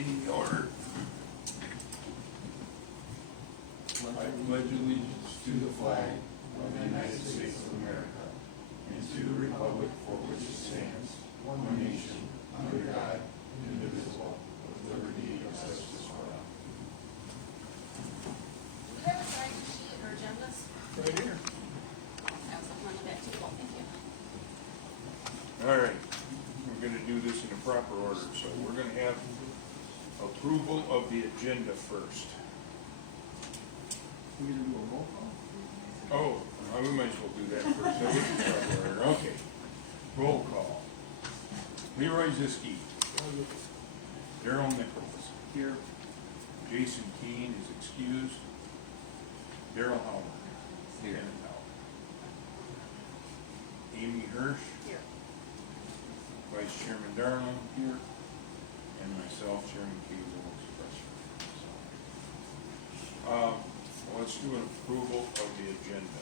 meeting to order. I pledge allegiance to the flag of the United States of America and to the republic for which it stands, one nation, under God, indivisible, with liberty and justice for all. Do we have a sign sheet or agendas? Right here. Have something on the back table, thank you. All right, we're gonna do this in a proper order, so we're gonna have approval of the agenda first. We're gonna do a roll call? Oh, we might as well do that first. That would be proper order. Okay. Roll call. Leroy Ziske. Darryl Nichols. Here. Jason Keane is excused. Darryl Howard. Here. Kenneth Howard. Amy Hirsch. Here. Vice Chairman Darling. Here. And myself, Chairman Cable, Expressor. Let's do an approval of the agenda.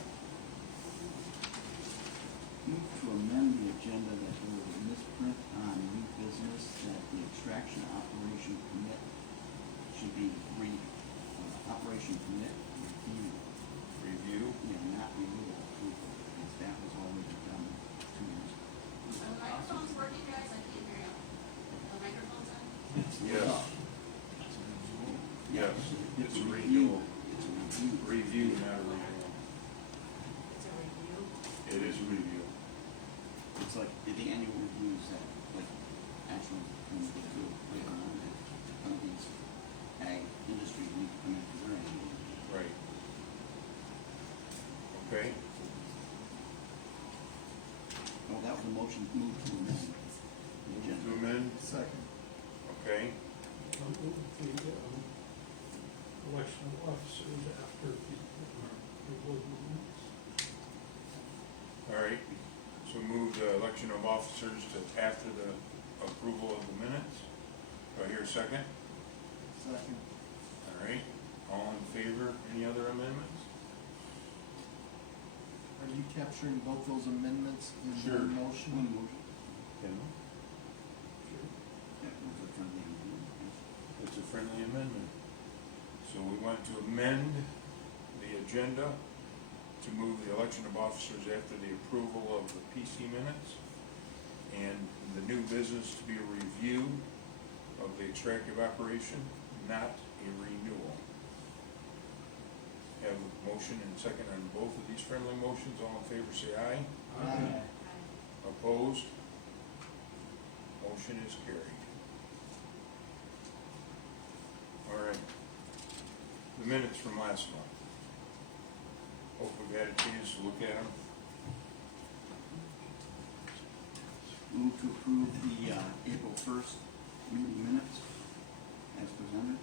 Move to amend the agenda that there was a misprint on new business, that the extraction operation permit should be operation permit review. Review. Yeah, not renewal approval, because that was already done 2 years ago. Are the microphones working, guys? I can't hear you. The microphones on? Yes. Yes. It's It's a a review. renewal. It's a review. Review, not a renewal. It's a review. It is a review. It's like the annual reviews that, like, actually, when we do it later on, that companies, ag industry need to come in for their annual review. Right. Okay, Well, that was a motion to move to amend the to agenda. amend, Second. okay, I'll move the election of officers after the board meetings. all right. So move the election of officers to after the approval of the minutes. Do I hear a second? Second. All right, all in favor, any other amendments? Are you capturing both those amendments in Sure. one motion? One motion. Ken? That was a friendly amendment, yes. It's a friendly amendment. So we want to amend the agenda to move the election of officers after the approval of the PC minutes, and the new business to be a review of the extractive operation, not a renewal. Have a motion and second on both of these friendly motions. All in favor say aye. Aye. Opposed? Motion is carried. All right. The minutes from last month. Hope we've had a chance to look at them. Move to approve the April 1st meeting minutes as presented.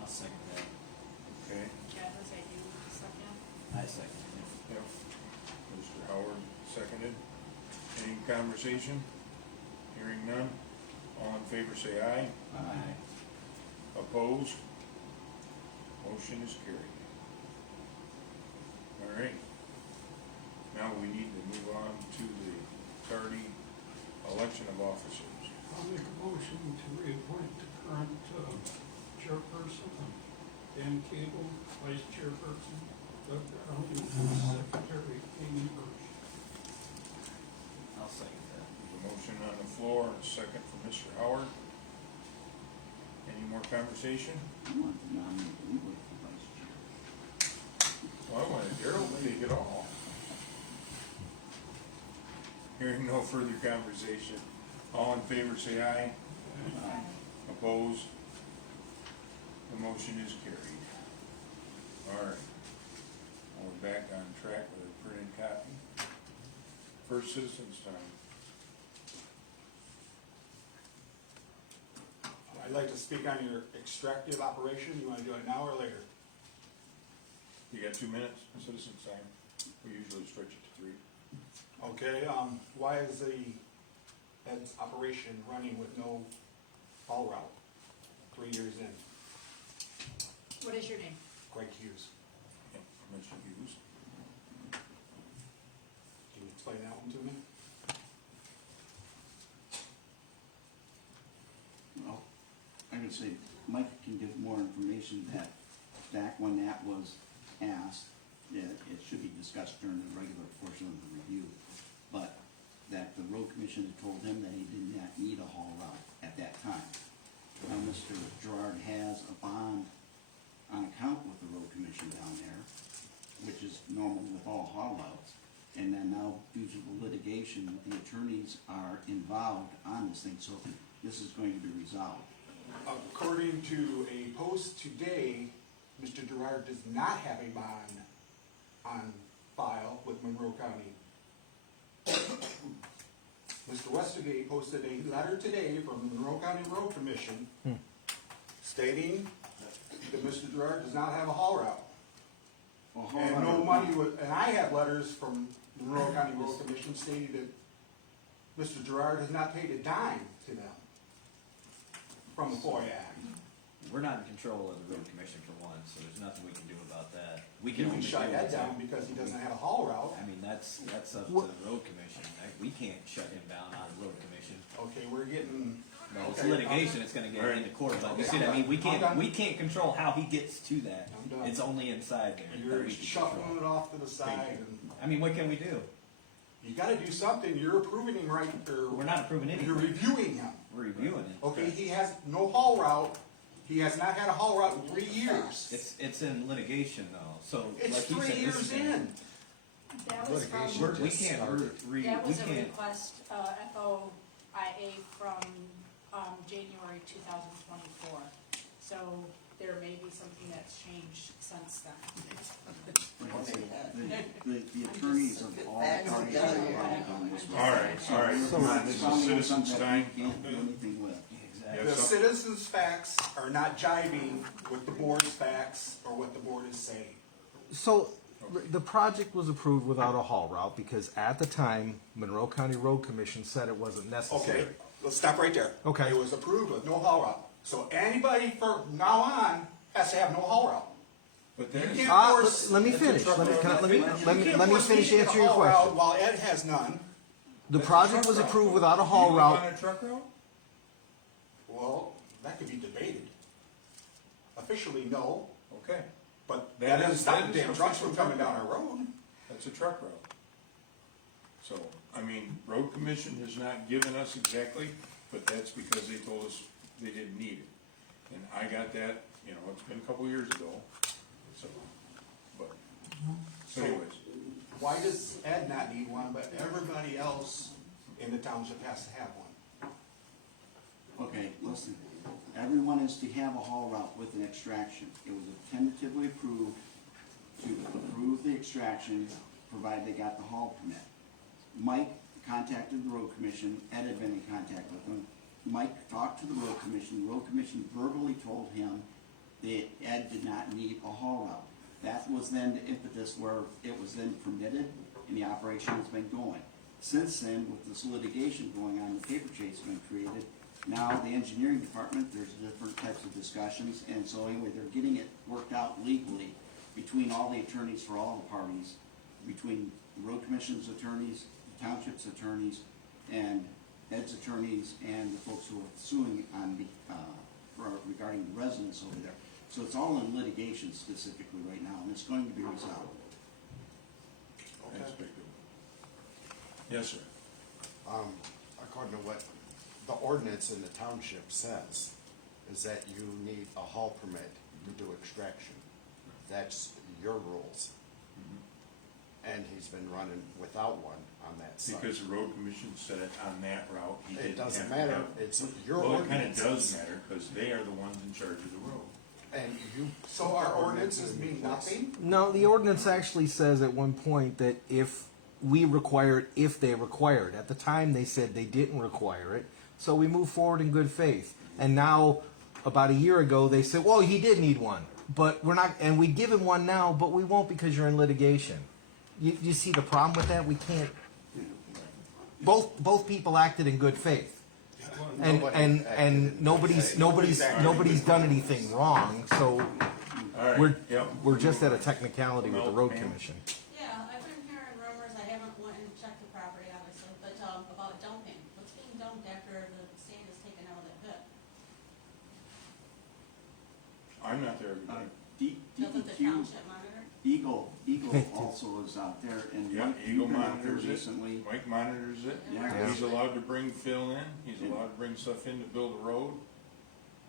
I'll second that. Okay. Travis, I do second. I second Yep. Mr. Howard seconded. Any conversation? Hearing none. All in favor say aye. it. Aye. Opposed? Motion is carried. All right. Now we need to move on to the tardy election of officers. I'll make a motion to reappoint the current chairperson, Dan Cable, vice chairperson, Doug Darling, and secretary Amy Hirsch. I'll second that. There's a motion on the floor and a second from Mr. Howard. Any more conversation? You want to nominate Leroy for vice chair. Well, I wanted Darryl to take it all. Hearing no further conversation, all in favor say aye. Aye. Opposed? The motion is carried. All right. Now we're back on track with a printed copy. First citizens time. I'd like to speak on your extractive operation. You wanna do it now or later? You got 2 minutes, citizens time. We usually stretch it to 3. Okay, why is that operation running with no haul route 3 years in? What is your name? Greg Hughes. Yep, Mr. Hughes. Can you explain that one to me? would say Mike can give more information that back when that was asked, it should be discussed during the regular portion of the review. But that the road commission had told him that he did not need a haul route at that time. Now, Mr. Gerard has a bond on account with the road commission down there, which is normal with all haul routes. And then now, due to the litigation, the attorneys are involved on this thing, so this is going to be resolved. According to a post today, Mr. Gerard does not have a bond on file with Monroe County. Mr. Westergate posted a letter today from the Monroe County Road Commission stating that Mr. Gerard does not have a haul route. Well, haul And route- no money was, and I have letters from the Monroe County Road Commission stating that Mr. Gerard has not paid a dime to them from the FOIA Act. We're not in control of the road commission for one, so there's nothing we can do about that. We You can can only shut do Ed what's down up. because he doesn't have a haul route. I mean, that's up to What- the road commission. We can't shut him down on the road commission. Okay, we're getting, No, it's Okay, litigation, it's gonna get Alright. into court, but you Okay, see, I'm I mean, we done. I'm done. can't control how he gets to that. I'm done. It's only inside there. that you're we can shuffling control. it off to the side and I mean, what can we do? you gotta do something. You're approving him right, We're or not approving you're anything. reviewing him. We're reviewing it. Okay, he has no haul route. He has not had a haul route in 3 years. It's in litigation though, so It's like he 3 said, this years is in. That was from, We can't we that was a can't. request, FOIA from, January 2024. So there may be something that's changed since then. Like I said, the attorneys of all parties are involved on this. All right, come on, this is citizens' time. We can't do anything with. Exactly. The Yes, sir. citizens' facts are not jiving with the board's facts or what the board is saying. So the project was approved without a haul route because at the time, Monroe County Road Commission said it wasn't necessary. Okay, let's stop right there. Okay. It was approved with no haul route. So anybody from now on has to have no haul route. But that You is, can't force. Let me That's a finish. truck Let me, route. can I, let me, you let can't me, let me force finish me to answering your haul route question. while Ed has none. The That's a project truck was route. approved without a you haul live route. on a truck route? Well, that could be debated. Officially, no, Okay, but That that doesn't is- stop that the is damn a trucks from official coming truck down our road. that's a truck route. So, I mean, road commission has not given us exactly, but that's because they told us they didn't need it. And I got that, you know, it's been a couple years ago, so, but, So- anyways. Why does Ed not need one, but everybody else in the township has to have one? Okay, listen, everyone is to have a haul route with an extraction. It was tentatively approved to approve the extraction, provided they got the haul permit. Mike contacted the road commission, Ed had been in contact with him. Mike talked to the road commission verbally told him that Ed did not need a haul route. That was then the impetus where it was then permitted and the operation has been going. Since then, with this litigation going on, the paper chase has been created. Now, the engineering department, there's different types of discussions, and so anyway, they're getting it worked out legally between all the attorneys for all the parties, between the road commission's attorneys, the township's attorneys, and Ed's attorneys, and the folks who are suing on the, regarding the residents over there. So it's all in litigation specifically right now, and it's going to be resolved. Thanks, Victor. Yes, sir. According to what the ordinance in the township says, is that you need a haul permit to do extraction. That's your rules. And he's been running without one on that site. Because the road commission said it on that route, he didn't It doesn't have to matter, have- it's your Well, it kinda ordinance. does matter, cause they are the ones in charge of the road. And you. So our ordinances mean nothing? No, the ordinance actually says at one point that if we require it, if they require it. At the time, they said they didn't require it, so we moved forward in good faith. And now, about a year ago, they said, well, he did need one, but we're not, and we give him one now, but we won't because you're in litigation. You see the problem with that? We can't, both people acted in good faith. And, Nobody and, acted and in nobody's done anything wrong, so Alright, we're, yep. we're just at a technicality with the Well, road ma'am. commission. Yeah, I've been hearing rumors, I haven't went and checked the property obviously, but, about dumping. What's being dumped after the sand is taken out of that pit? I'm not there every Uh, day. Doesn't the DEQ, township monitor? Eagle also is out there, and Yeah, Mike, Eagle you've been out there monitors it. recently. Mike monitors it. Yeah. He's allowed to bring fill in, he's allowed to bring stuff in to build a road.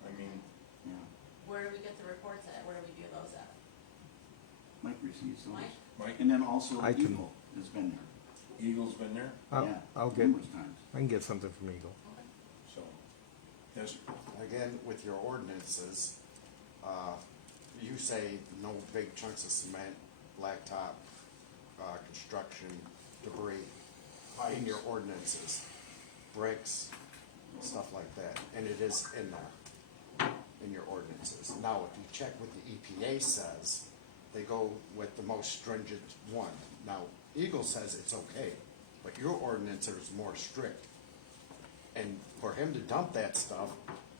I mean, Yeah, Where do we get the reports at? Where do we do those at? Mike receives those. Mike? Mike, And then also I can- Eagle has been there. Eagle's been there, Yeah, I'll get, numerous times. I can get something from Eagle. Okay. so, yes, Again, with your ordinances, you say no big chunks of cement, blacktop, construction, debris in your ordinances, bricks, stuff like that, and it is in there, in your ordinances. Now, if you check what the EPA says, they go with the most stringent one. Now, Eagle says it's okay, but your ordinance is more strict. And for him to dump that stuff,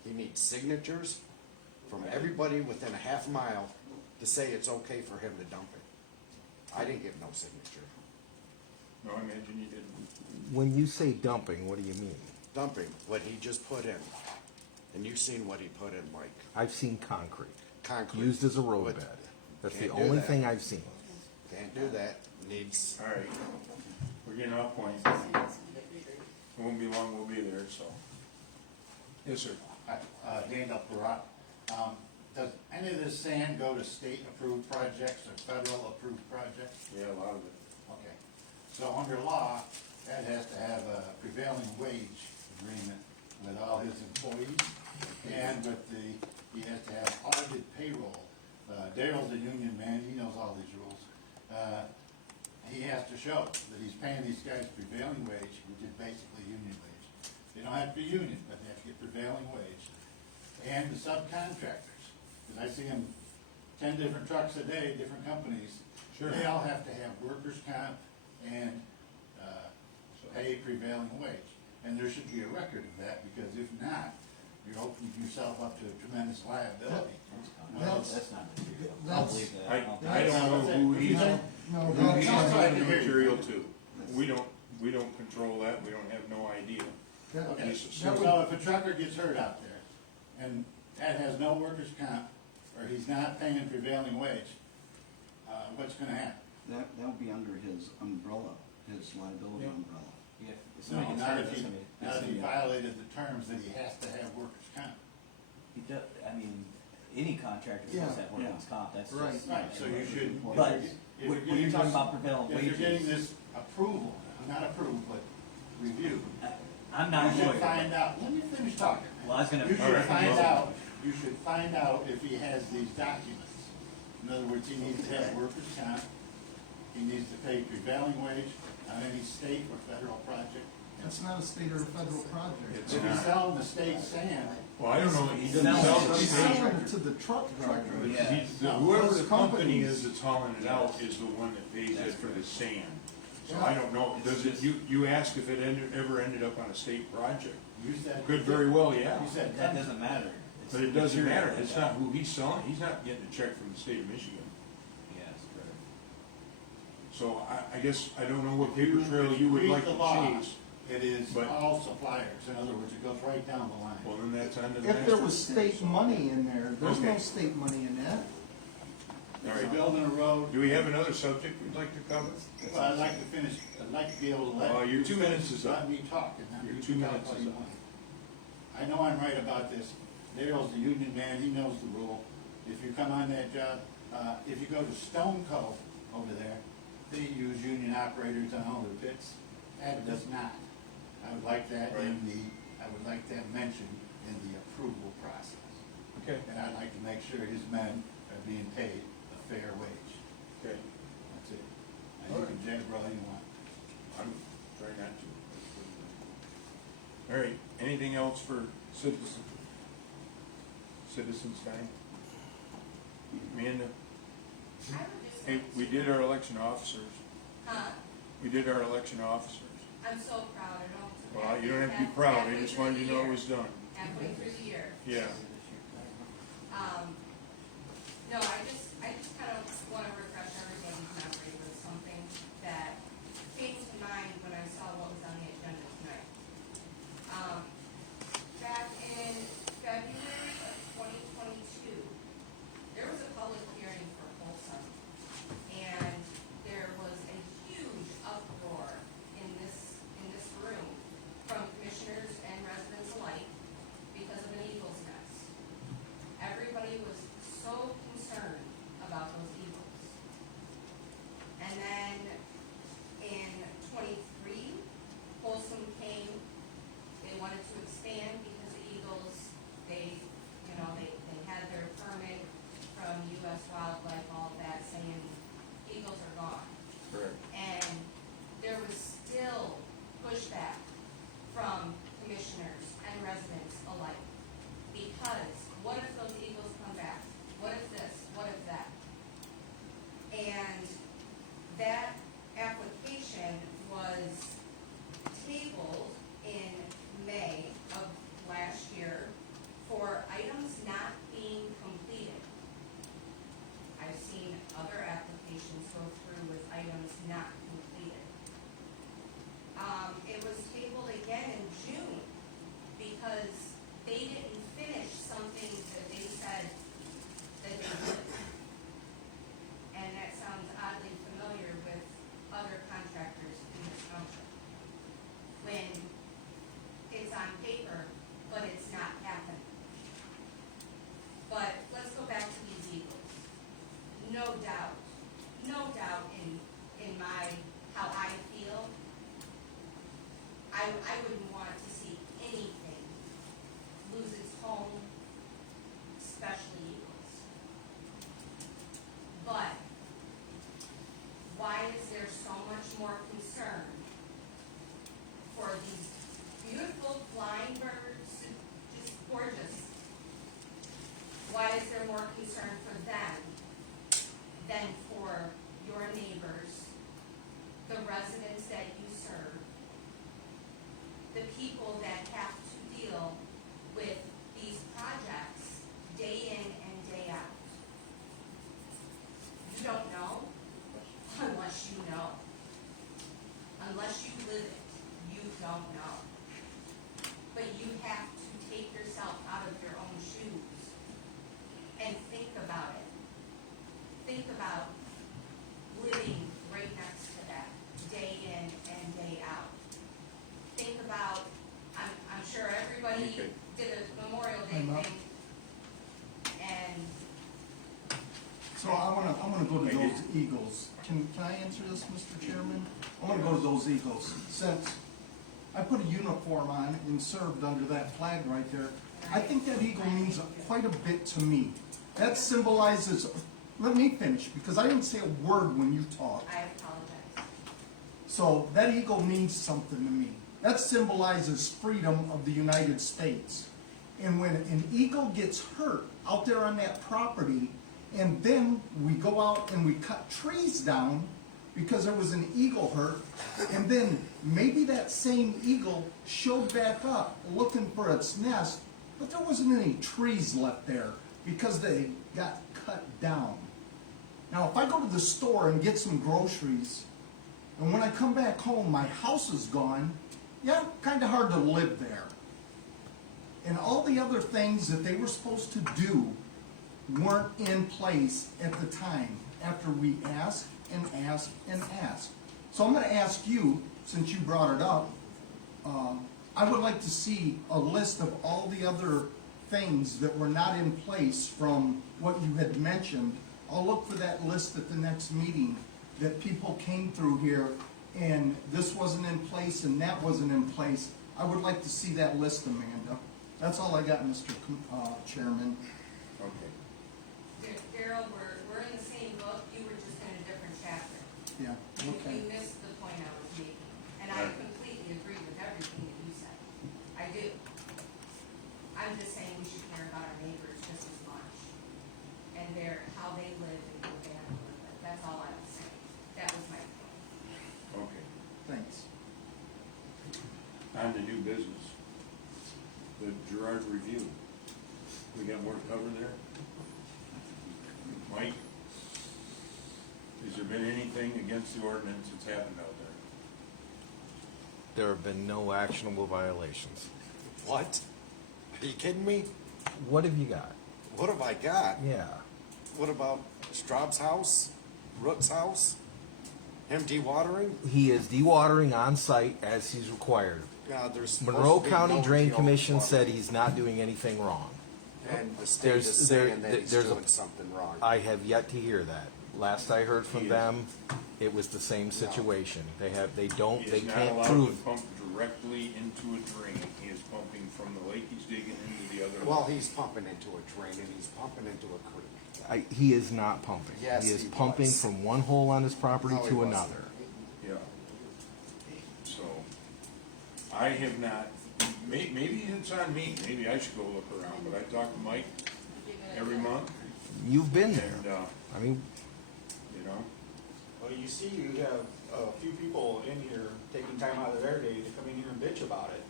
he needs signatures from everybody within a half mile to say it's okay for him to dump it. I didn't give no signature. no, I imagine you didn't. When you say dumping, what do you mean? Dumping, what he just put in. And you've seen what he put in, Mike. I've seen concrete Concrete. used as a road But bed. That's the can't do only that. thing I've seen. Can't do that. Needs, All right, we're getting off point. It won't be long, we'll be there, so. Yes, sir. Hi, Daniel Barat. Does any of this sand go to state-approved projects or federal-approved projects? Yeah, a lot of it. Okay. So under law, Ed has to have a prevailing wage agreement with all his employees and with he has to have audited payroll. Daryl's a union man, he knows all these rules. He has to show that he's paying these guys prevailing wage, which is basically union wage. They don't have to be union, but they have to get prevailing wage. And the subcontractors, because I see them 10 different trucks a day, different companies. Sure. They all have to have workers' comp and pay prevailing wage. And there should be a record of that, because if not, you're opening yourself up to tremendous liability. That's not material. I'll That's- believe that. I don't know who he's, No, who that's he's that's what I doing the figured. material to. We don't control that, we don't have no idea. Okay, Just so assume. if a trucker gets hurt out there, and Ed has no workers' comp, or he's not paying prevailing wage, what's gonna happen? That'll be under his umbrella, his liability Yeah. umbrella. Yeah, if No, somebody gets not hurt, if that's he, gonna be- not that's if gonna he be- violated the terms that he has to have workers' comp. He does, I mean, any contractor Yeah, does have workman's comp, that's Right. just. Right, so you should. But if when getting you're talking this- about prevailing If you're getting wages, this approval, not approved, but reviewed, I'm not a you should lawyer. find out, let me finish talking. Well, I was gonna. You should Alright. find out, you should find out if he has these documents. In other words, he needs to have workers' comp, he needs to pay prevailing wage on any state or federal project. That's not a state or a federal project. It's If he's not. selling the state sand, Well, I don't know, he doesn't No. sell the He's state. selling it to the truck driver. Yeah. Whoever Those the company companies. is that's hauling it out is the one that pays it for the sand. So I don't know, does it, you asked if it ever ended up on a state project? you said. Could very well, yeah. You said That doesn't matter. It's But it doesn't material. matter, it's not who he's selling, he's not getting a check from the state of Michigan. Yes, correct. So I guess, I don't know what paper trail you would Read like the to law. chase. It is But- all suppliers, in other words, it goes right down the line. Well, then that's on the If there next. was state money in there, there's no Okay. state money in that. All If you're right, building a road, do we have another subject we'd like to cover? well, I'd like to finish, I'd like to be able to let. Well, your you 2 finish, minutes is up. Let me talk, and not Your you 2 talk minutes all is you up. want. I know I'm right about this. Daryl's the union man, he knows the rule. If you come on that job, if you go to Stone Cove over there, they use union operators on all their pits. Ed does not. I would like that I would like that mentioned in the approval process. Okay, And I'd like to make sure his men are being paid a fair wage. okay, That's it. And you can jabber all you want. I'm trying not to. All right, anything else for citizens time? Amanda, I would just hey, like we to- did our election officers, Huh? we did our election officers. I'm so proud, I know. Well, you don't have to be proud, I just wanted you to know it was done. Halfway through the year. Yeah, No, I just kind of want to refresh everybody's memory with something that came to mind when I saw what was on the agenda tonight. Back in February of 2022, not completed. It was tabled again in June because they didn't finish something that they said that they would. And that sounds oddly familiar with other contractors in this township. When it's on paper, but it's not happening. But let's go back to these Eagles. No doubt in how I feel, I wouldn't want to see anything lose its home, especially Eagles. But why is there so much more concern for these beautiful flying birds, just gorgeous? Why is there more concern for them than for your neighbors, the residents that you serve, the people that have to deal with these projects day in and day out? You don't know unless you know. Unless you live it, you don't know. But you have to take yourself out of your own shoes and think about it. Think about living right next to that, day in and day out. Think about, I'm sure everybody Okay. did a Memorial Day I'm up. thing. And So I wanna go to those Eagles. Can I answer this, Mr. Chairman? I wanna go to those Eagles. Since I put a uniform on and served under that flag right there, I think that eagle means quite a bit to me. That symbolizes, let me finish, because I didn't say a word when you talked. I apologize. So that eagle means something to me. That symbolizes freedom of the United States. And when an eagle gets hurt out there on that property, and then we go out and we cut trees down because there was an eagle hurt, and then maybe that same eagle showed back up looking for its nest, but there wasn't any trees left there because they got cut down. Now, if I go to the store and get some groceries, and when I come back home, my house is gone, yeah, kind of hard to live there. And all the other things that they were supposed to do weren't in place at the time after we asked and asked and asked. So I'm going to ask you, since you brought it up, I would like to see a list of all the other things that were not in place from what you had mentioned. I'll look for that list at the next meeting, that people came through here and this wasn't in place and that wasn't in place. I would like to see that list, Amanda. That's all I got, Mr. Chairman. Okay. Daryl, we're in the same book, you were just in a different chapter. Yeah, okay. You missed the point I was making, and I completely agree with everything that you said. I do. I'm just saying we should care about our neighbors just as much, and how they live and what they have to live with. That's all I was saying. That was my point. Okay. Thanks. On to new business. The Gerard review. We got more to cover there? Mike? Has there been anything against the ordinance that's happened out there? There have been no actionable violations. What? Are you kidding me? What have you got? What have I got? Yeah. What about Straub's house? Root's house? Him dewatering? He is dewatering on site as he's required. There's supposed Monroe to be County no Drain Commission dewatering. said he's not doing anything wrong. And the state is saying that he's doing something wrong. I have yet to hear that. Last I heard from them, it was the same situation. They He is not can't allowed prove. to pump directly into a drain. He is pumping from the lake he's digging into the other. Well, he's pumping into a drain and he's pumping into a creek. He is not pumping. Yes, He is he pumping was. from one hole on his property No, he to wasn't. another. Yeah. So, I have not, maybe it's on me, maybe I should go look around, but I talk to Mike every month, You've been there. and, I mean, you know, Well, you see, you have a few people in here taking time out of their day to come in here and bitch about it.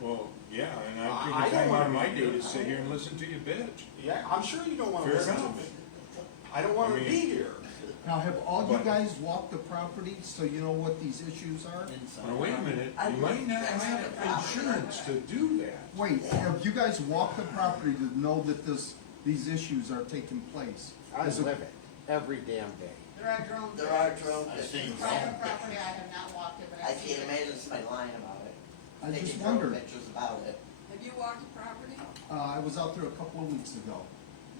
well, yeah, and I'm I taking don't time out wanna of my be day to here. sit here and listen to you bitch. Yeah, I'm sure you don't wanna Fair listen to enough. me. I don't wanna I mean- be here. Now, have all you guys walked the property so you know what these issues are? Now, wait a minute, you might not have insurance to do that. Wait, have you guys walked the property to know that these issues are taking place? I Is it- live it every damn day. There are drones. There are drones. I've seen Private drone property, I have not walked it, but I I've seen can't it. imagine somebody lying about it. I just Taking drone wondered. pictures about it. Have you walked the property? I was out there a couple of weeks ago.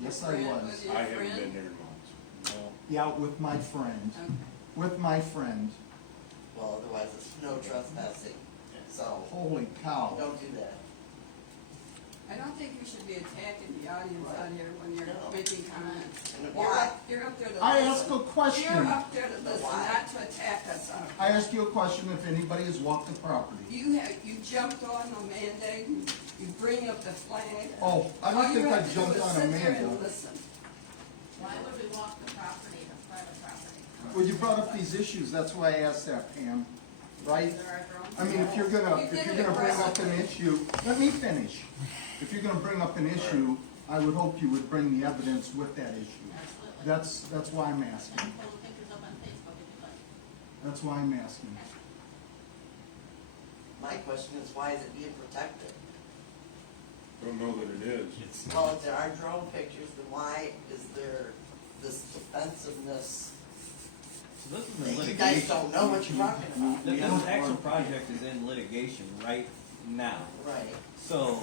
Yes, I Your friend, was. your I haven't friend? been there in months. No. Yeah, with my friend. Okay. With my friend. Well, otherwise it's no trespassing. So, Holy cow. don't do that. I don't think you should be attacking the audience out here when you're No. making comments. And You're why? you're up there to I listen. asked a question. You're up there to listen, Why? not to attack us out. I asked you a question if anybody has walked the property. You jumped on Amanda, you bring up the flag. Oh, I don't All you think I have to do jumped is on sit there Amanda. and listen. Why would we walk the property, the private property? Well, you brought up these issues, that's why I asked that, Pam, right? There are drones. I mean, if you're gonna You did it bring up an aggressively. issue, let me finish. If you're gonna bring up an issue, I would hope you would bring the evidence with that issue. Absolutely. That's why I'm asking. And pull the pictures up on Facebook if you like. That's why I'm asking. My question is, why is it being protected? Don't know that it is. Well, if there are drone pictures, then why is there this defensiveness? So this is that in you litigation. guys don't know what you're talking about? This actual project is in litigation right now. Right. So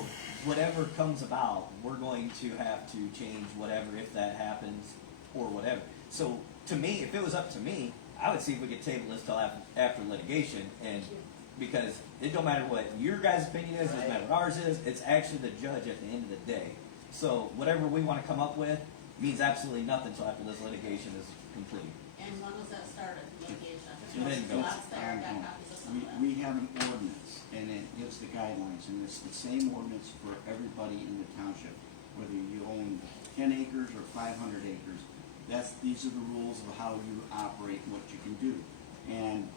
whatever comes about, we're going to have to change whatever if that happens or whatever. So to me, if it was up to me, I would see if we could table this till after litigation, and because it don't matter what your guys' opinion is, it doesn't matter what ours is, it's actually the judge at the end of the day. So whatever we want to come up with means absolutely nothing till after this litigation is complete. And when was that started, litigation? It didn't go- Lots there, I got copies of some of that. We have an ordinance, and it gives the guidelines, and it's the same ordinance for everybody in the township, whether you own 10 acres or 500 acres. These are the rules of how you operate and what you can do. And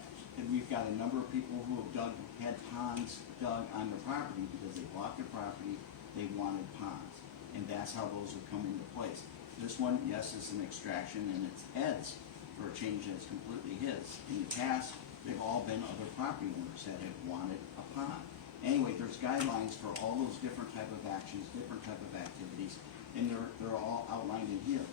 we've got a number of people who have had ponds dug on their property because they bought their property, they wanted ponds. And that's how those have come into place. This one, yes, it's an extraction, and it's Ed's for a change that's completely his. In the past, they've all been other property owners that have wanted a pond. Anyway, there's guidelines for all those different type of actions, different type of activities, and they're all outlined in here.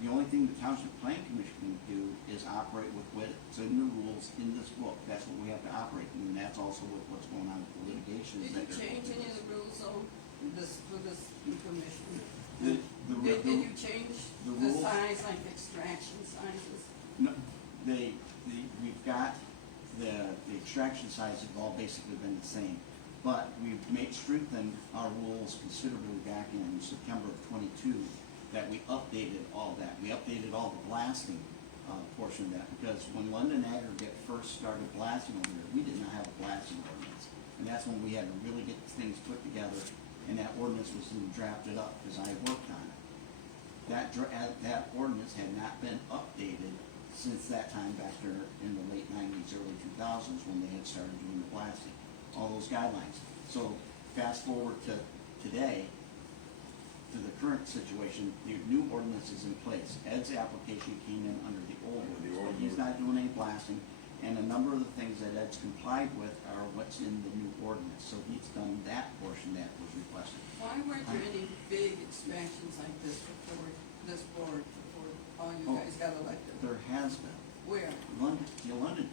The only thing the Township Plan Commission can do is operate with what's in the rules in this book. That's what we have to operate, and that's also with what's going on with the litigation. Did you change any of the rules though, for this new commission? The Did you change the the rules- size, like extraction sizes? No, we've got the extraction sizes have all basically been the same, but we've strengthened our rules considerably back in September of '22, that we updated all that. We updated all the blasting portion of that, because when London Aggregate first started blasting over there, we did not have a blasting ordinance. And that's when we had to really get things put together, and that ordinance was drafted up, because I worked on it. That ordinance had not been updated since that time back there in the late '90s, early 2000s, when they had started doing the blasting, all those guidelines. So fast forward to today, to the current situation, the new ordinance is in place. Ed's application came in under the old ordinance, but he's not doing any blasting, and a number of the things that Ed's complied with are what's in the new ordinance. So he's done that portion that was requested. Why weren't there any big extractions like this before this board, before all you guys got elected? There has been. Where? London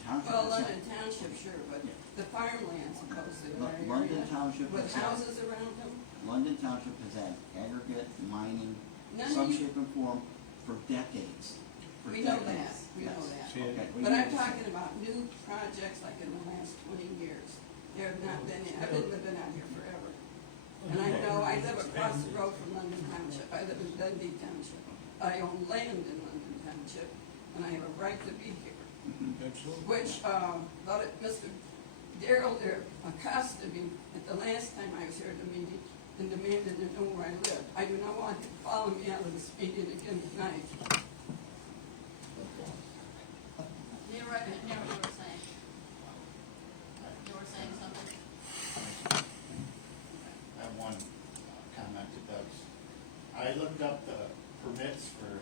Township. Well, has had- London Township, sure, but Yeah. the farmland supposedly in our area. London Township With has had- houses around them? London Township has had aggregate mining, None some of you- shape and form, for decades. For We know that, decades. we know Yes. that. See, Okay, we But know I'm this. talking about new projects like in the last 20 years. There have not been, I've been out here forever. And I know, I live across the road from London Township, I live in Dundee Township. I own land in London Township, and I have a right to be here. Absolutely. Which, Mr. Darrell there accosted me at the last time I was here at the meeting and demanded to know where I lived. I do not want him to follow me out of this meeting again tonight. You were saying. You were saying something? I have one comment to Doug's. I looked up the permits for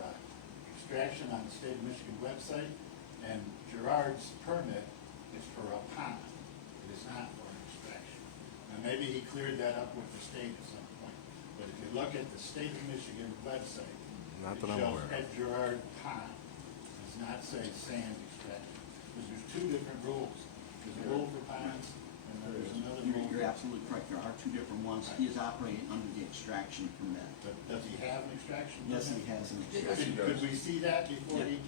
extraction on the state of Michigan website, and Gerard's permit is for a pond. It is not for an extraction. Now, maybe he cleared that up with the state at some point, but if you look at the state of Michigan website, Not it that I'm shows aware of. at Gerard Pond. It does not say sand extraction, because there's two different rules. There's a rule for ponds, and there's another rule. You're absolutely correct, there are two different ones. He is operating under the extraction permit. But does he have an extraction? Yes, he permit? has an Could extraction. could we see that before he?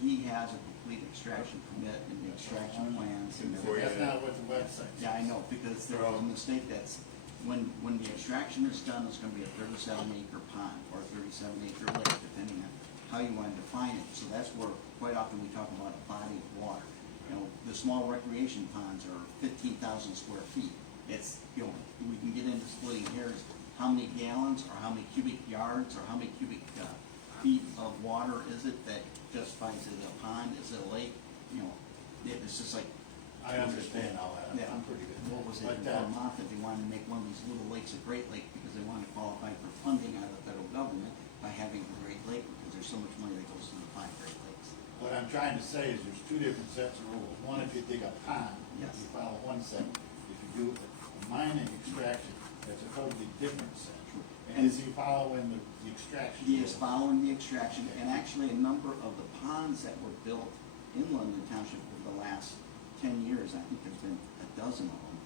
He has a complete extraction permit and the extraction plans and Before you- That's not what the website says. Yeah, I know, because there was a mistake that's, when the extraction is done, it's gonna be a 37-acre pond or a 37-acre lake, depending on how you wanna define it. So that's where, quite often, we talk about a body of water. You know, the small recreation ponds are 15,000 square feet. It's, you know, we can get into splitting hairs, how many gallons, or how many cubic yards, or how many cubic feet of water is it that justifies it a pond, is it a lake? You know, it's just like. I understand all that, Yeah. I'm pretty good. What was it But, in Vermont, that they wanted to make one of these little lakes a Great Lake because they wanted to qualify for funding out of the federal government by having a Great Lake, because there's so much money that goes to the 5 Great Lakes. What I'm trying to say is there's two different sets of rules. One, if you dig a pond, Yes. you follow one set. If you do a mining extraction, that's a totally different set. And is he following the extraction? He is rules? following the extraction, and actually a number of the ponds that were built in London Township over the last 10 years, I think there's been a dozen of them.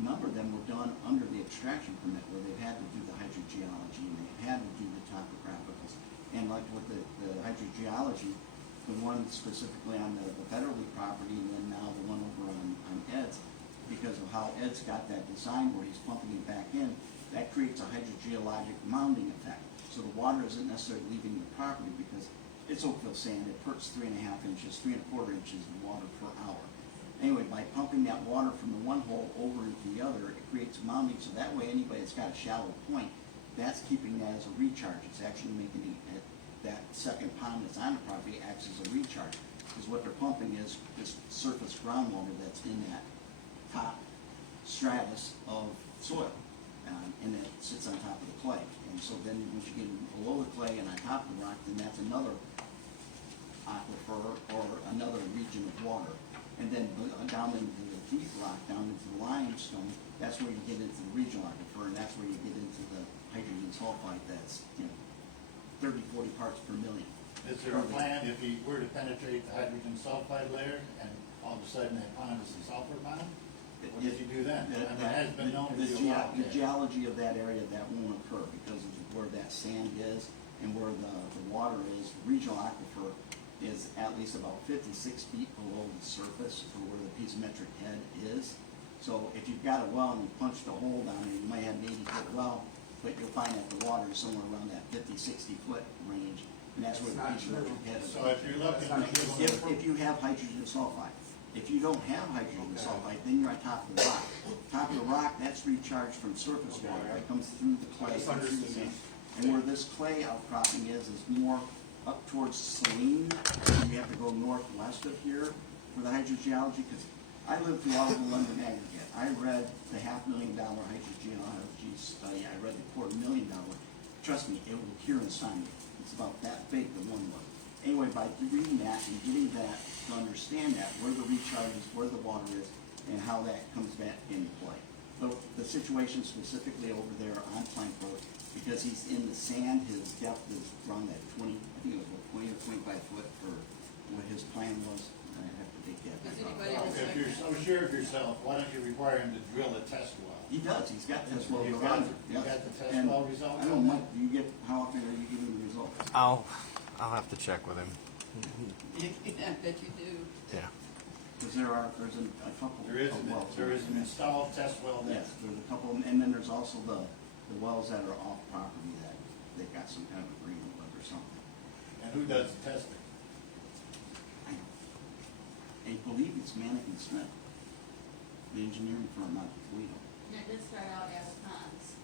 A number of them were done under the extraction permit, where they've had to do the hydrogeology, and they've had to do the topographicals. And like with the hydrogeology, the one specifically on the federally property, and then now the one over on Ed's, because of how Ed's got that design where he's pumping it back in, that creates a hydrogeologic mounding effect. So the water isn't necessarily leaving the property because it's Oakville sand, it perks 3.5 inches, 3.25 inches of water per hour. Anyway, by pumping that water from the one hole over into the other, it creates mounding, so that way anybody that's got a shallow point, that's keeping that as a recharge. It's actually making that second pond that's on the property acts as a recharge. Because what they're pumping is this surface groundwater that's in that top stratus of soil. And it sits on top of the clay. And so then once you get below the clay and on top of the rock, then that's another aquifer or another region of water. And then down into the deep rock, down into the limestone, that's where you get into the regional aquifer, and that's where you get into the hydrogen sulfide that's, 30, 40 parts per million. Is there a plan if he were to penetrate the hydrogen sulfide layer and all of a sudden that pond is a sulfur pond? What does he do then? I mean, it has been known to be a lot. The geology of that area, that won't occur because of where that sand is and where the water is. The regional aquifer is at least about 56 feet below the surface for where the piezometric head is. So if you've got a well and you punch the hole down there, you might have an 80-foot well, but you'll find that the water is somewhere around that 50, 60-foot range, and that's where the That's not piezometric head is. So if you're looking at If you have hydrogen sulfide. If you don't have hydrogen sulfide, then you're on top of the rock. Top of the rock, that's recharged from surface water that comes through the clay. Just understood. And where this clay outcropping is more up towards Saline. You have to go northwest of here for the hydrogeology, because I lived through all of the London aggregate. I read the $500,000 hydrogeology study. I read the $250,000. Trust me, it will cure insomnia. It's about that big, the one was. Anyway, by reading that and getting that to understand that, where the recharge is, where the water is, and how that comes back into play. The situation specifically over there on Plank Road, because he's in the sand, his depth is around that 20, I think it was 20 or 25 foot for what his plan was. I have to take that back. Does anybody Okay, else if you're so sure of yourself, why don't you require him to drill a test well? He does, he's got test wells You've around got- him. you've yes. got the test And well results I don't on know, that? Mike, how often are you getting the results? I'll have to check with him. I bet you do. Yeah. Because there's a couple There is, of wells. there is an installed test well there. Yes, there's a couple, and then there's also the wells that are off property that they've got some kind of agreement with or something. And who does the testing? I believe it's Manikin Smith, the engineering firm out of Toledo. And it did start out as ponds.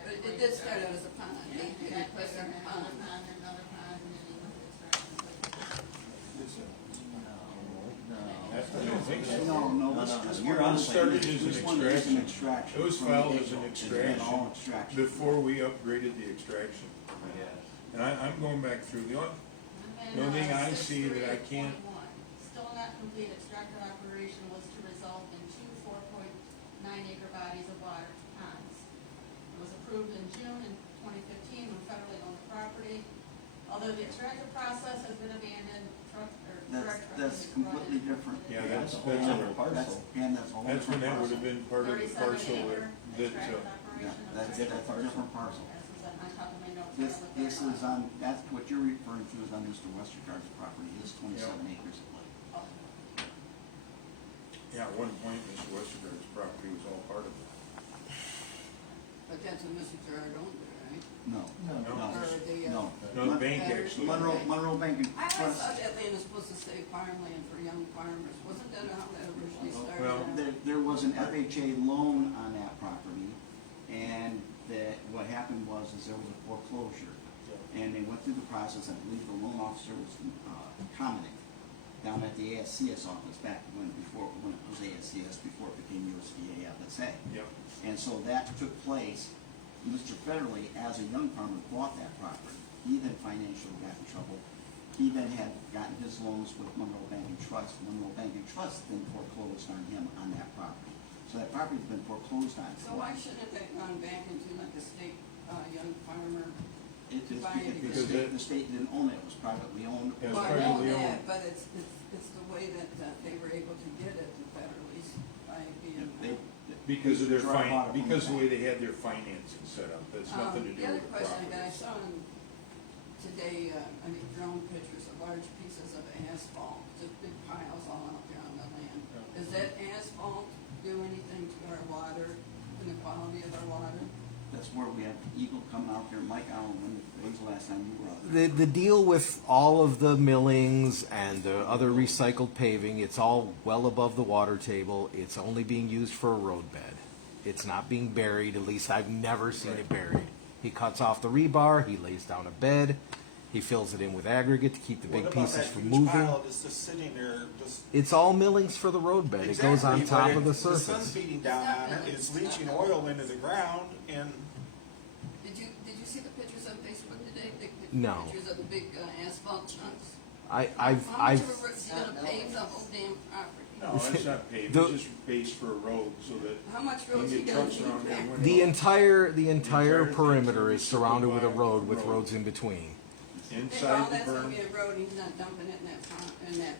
But it did start out as a pond. Yeah, It that was place a and pond. another pond, and another pond, and then he went to extraction. That's what it is. No, this You're one on is- Started as an this one is an extraction. extraction. It was from the filed as get-go. an It's been all extraction. before we upgraded the extraction. And I'm going back through in, The only thing I 6-3 see that I of can't, 21. Still not complete, extractor operation was to result in 2 4.9-acre bodies of water ponds. It was approved in June in 2015 when federally owned the property. Although the extractor process has been abandoned, That's completely different. yeah, That's that's, a whole that's, other a- parcel. That's a whole that's when different that would parcel. have been part of the 37 parcel acre that, extractor Yeah, operation. that's a different parcel. This is on top of my notes. This is on, that's what you're referring to is on Mr. Westergaard's property, his 27 acres of land. Oh, yeah, at one point, Mr. Westergaard's property was all part of it. But that's what Mr. Gerard owned there, right? No, No. no, Or the, no. No, the bank actually. Monroe Bank and I always Trust. thought that land was supposed to stay farmland for young farmers. Wasn't that how that originally started? Well, There was an FHA loan on that property, and that, what happened was, is there was a foreclosure. And they went through the process, I believe the loan officer was, commenting down at the ASCS office back when it was ASCS, before it became USDA FSA. Yep. And so that took place. Mr. Federley, as a young farmer, bought that property. He then financially got in trouble. He then had gotten his loans with Monroe Bank and Trust. Monroe Bank and Trust then foreclosed on him on that property. So that property's been foreclosed on. So why shouldn't that gone back into like a state, young farmer? Because The state didn't own it. It was privately owned. Yeah, it's Well, I know privately that, owned. but it's the way that, they were able to get it, the federalies, by being. Because of their Gerard bought it from because of the bank. way they had their financing set up, that's nothing to do The other with the question I got, I property. saw today, drone pictures of large pieces of asphalt, just big piles all out there on the land. Does that asphalt do anything to our water and the quality of our water? That's where we have Eagle coming out there. Mike Allen, when's the last time you were out there? The deal with all of the millings and the other recycled paving, it's all well above the water table. It's only being used for a road bed. It's not being buried, at least I've never seen it buried. He cuts off the rebar, he lays down a bed, he fills it in with aggregate to keep the big pieces from moving. That's just sitting there, just. It's all millings for the road bed. It goes on Exactly, top but of the The sun's surface. beating down on it, it's leaching oil into the ground, and Did you see the pictures on Facebook today? No. Pictures of the big asphalt chunks? I've How much of it's gonna pave the whole damn property? No, it's not paved, The- it's just base for a road, so that How much you roads can you get gonna trucks do around there. back? when The they- entire entire perimeter thing's is surrounded with a by road with road. roads in between. All Inside the that's gonna berm, be a road, he's not dumping it in that pond, in that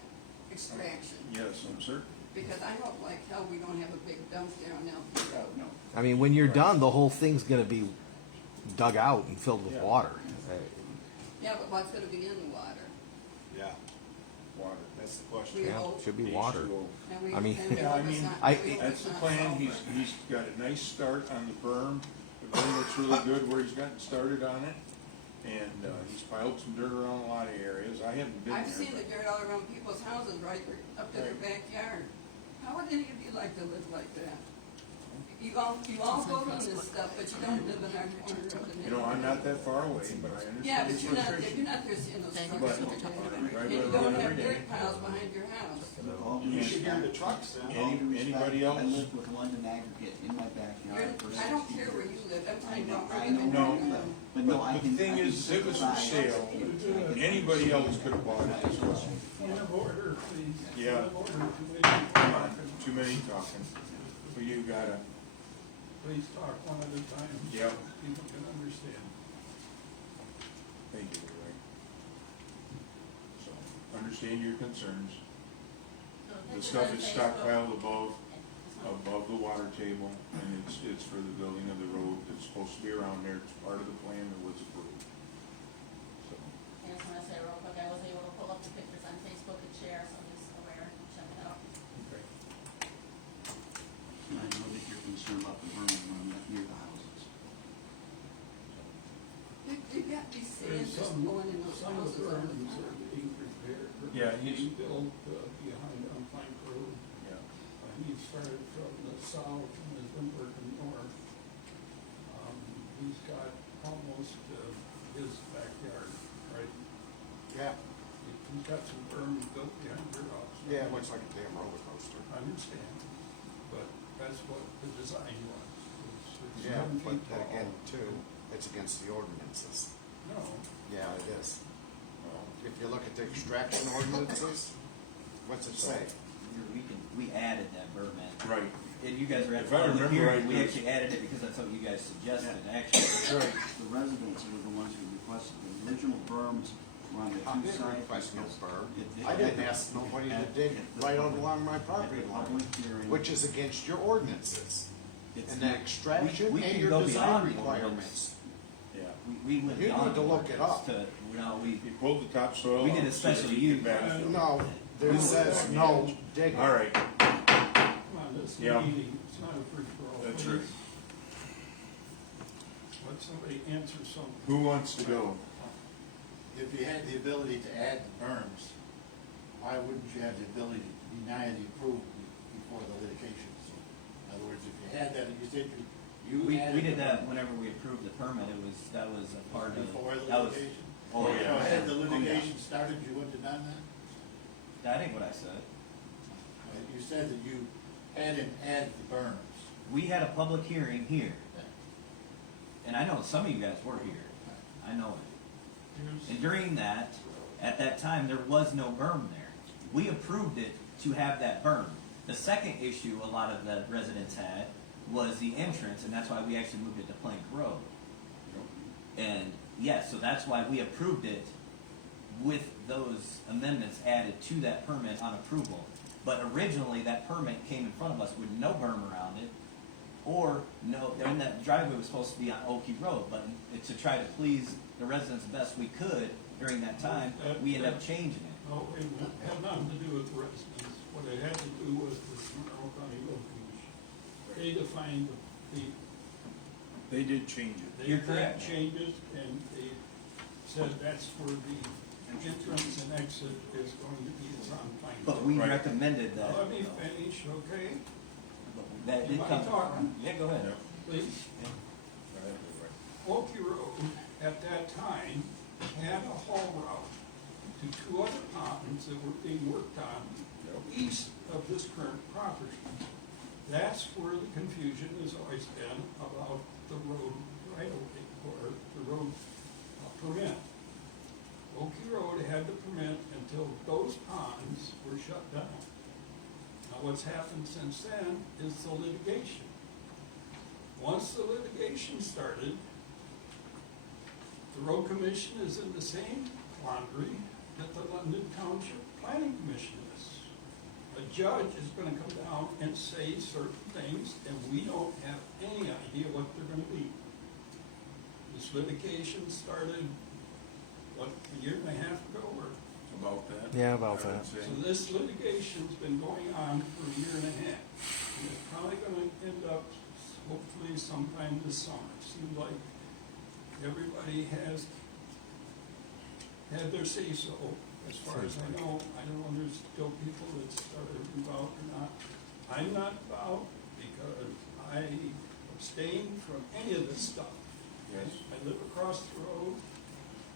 extraction. yes, I'm certain. Because I hope like hell we don't have a big dump there on LP Road. No. I mean, when you're done, the whole thing's gonna be dug out and filled with Yeah. water. Yeah, but what's gonna be in the water? yeah, Water. that's the We question. Yeah, hope. should be water. H2O. And we, I mean- and we Yeah, I hope it's mean, not- I- we hope That's it's the not plan, sulfur. he's got a nice start on the berm, the berm looks really good where he's gotten started on it. And, he's piled some dirt around a lot of areas, I haven't been there. I've seen the but- dirt all around people's houses, right, up to their backyard. How would any of you like to live like that? You all vote on this stuff, but you don't live in our corner of the neighborhood. You know, I'm not that far away, but I understand. Yeah, but his you're not frustration. there seeing those trucks But- every day. Right And by you the don't road have every day. dirt piles behind your house. You should hear the trucks then. Any- anybody else? I live with London Aggregate in my backyard for 60 I don't care where years. you live, I'm talking about. I know, No. but no, I But can. the thing I can is, it was for sympathize. sale, anybody else could have bought it as well. Point of order, please. Yeah. Point of order, committee. Come on, too many talking, but you gotta, Please talk one at a time. Yep. so People can understand. thank you, Ray. So, understand your concerns, the stuff is stockpiled above the water table, and it's for the building of the road that's supposed to be around there, it's part of the plan that was approved. So, I just wanna say real quick, I was able to pull up the pictures on Facebook and share, so I'm just aware, check it out. okay. I know that you're concerned about the berm running up near the houses. You got these There's sands just some, going in those some of houses the all the berms are time. being prepared. Yeah, Being built, behind on Plank Road. Yeah. He started from the south and has been working north. He's got almost, his backyard, right? Yeah, He's got some berms built behind your house. yeah, it looks like a damn roller coaster. I understand, but that's what the design was. It's Yeah, 7 but feet then tall. again, too, it's against the ordinances. No, Yeah, it is. Well, If you look at the extraction ordinances, what's it say? We added that berm in. Right. And you guys were at If the I public remember hearing, right, we there's- actually added it because that's what you guys suggested, actually. That's right. The residents were the ones who requested the original berms were on the I two didn't sides. request no because berm. it- I didn't ask nobody to dig right along my property At the line, public hearing, which is against your ordinances. it's And the not- extraction we and can your go design beyond the requirements. Yeah. We went You beyond need to the look it ordinance up. to, no, we, You pulled the topsoil. We did a out so that special you use. could backfill. No, there says no digging. All right, Come on, this is a Yeah. meeting, it's not a free-for-all. that's please. right. Let somebody answer something. Who wants to go? If you had the ability to add the berms, why wouldn't you have the ability to deny the approval before the litigation? So, in other words, if you had that, and you said you we added. did that whenever we approved the permit, that was a part of. Before the that was- litigation? Oh, So yeah. had the Oh, yeah. litigation started, you wouldn't have done that? That ain't what I said. You said that you had him add the berms. We had a public hearing here, and I know some of you guys were here. I know it. Here's- And during that, at that time, there was no berm there. We approved it to have that berm. The second issue a lot of the residents had was the entrance, and that's why we actually moved it to Plank Road. And yes, so that's why we approved it with those amendments added to that permit on approval. But originally, that permit came in front of us with no berm around it, or no, and that driveway was supposed to be on Oakey Road, but to try to please the residents the best we could during that time, we ended up changing it. No, it had nothing to do with residents. What it had to do was the Monroe County Road Commission. They defined the, They did change it. they You're made correct. changes, and they said that's where the entrance and exit is going to be, it's on Pine But Road. we Right. recommended that. Let me finish, okay? That did Am I come. talking? Yeah, go ahead. Please. Right. Oakey Road, at that time, had a haul route to two other ponds that were being worked on east of this current property. That's where the confusion has always been about the road right of way, or the road permit. Oakey Road had the permit until those ponds were shut down. Now, what's happened since then is the litigation. Once the litigation started, the road commission is in the same quandary that the London Township Planning Commission is. A judge is gonna come down and say certain things, and we don't have any idea what they're gonna be. This litigation started, what, a year and a half ago, or? About that? Yeah, about I would that. say. So this litigation's been going on for a year and a half. And it's probably gonna end up hopefully sometime this summer. Seems like everybody has had their say-so, as far as I know. I know there's still people that started involved or not. I'm not involved because I abstain from any of this stuff. Yes. I live across the road.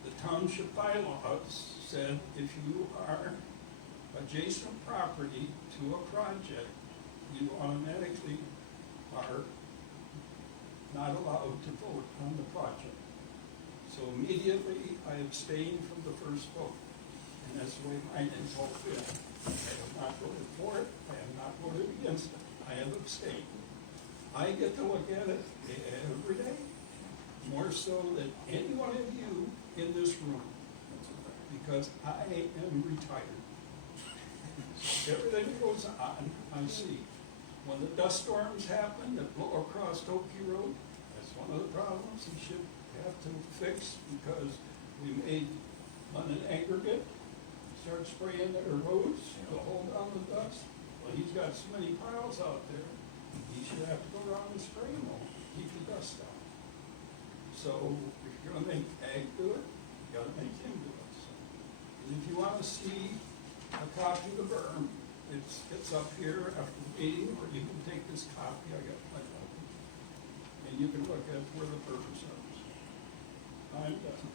The township bylaws said if you are adjacent property to a project, you automatically are not allowed to vote on the project. So immediately, I abstained from the first vote, and that's the way mine is all fit. I have not voted for it, I have not voted against it, I have abstained. I get to look at it every day, more so than any one of you in this room, because I am retired. So everything that goes on, I see. When the dust storms happen that blow across Oakey Road, that's one of the problems he should have to fix, because we made London aggregate, start spraying their roads to hold down the dust. Well, he's got so many piles out there, he should have to go around and spray them all, keep the dust out. So if you're gonna make ag do it, you gotta make him do it. So, and if you wanna see a copy of the berm, it's up here after the meeting, or you can take this copy, I got my copy, and you can look at where the purpose is. I'm done.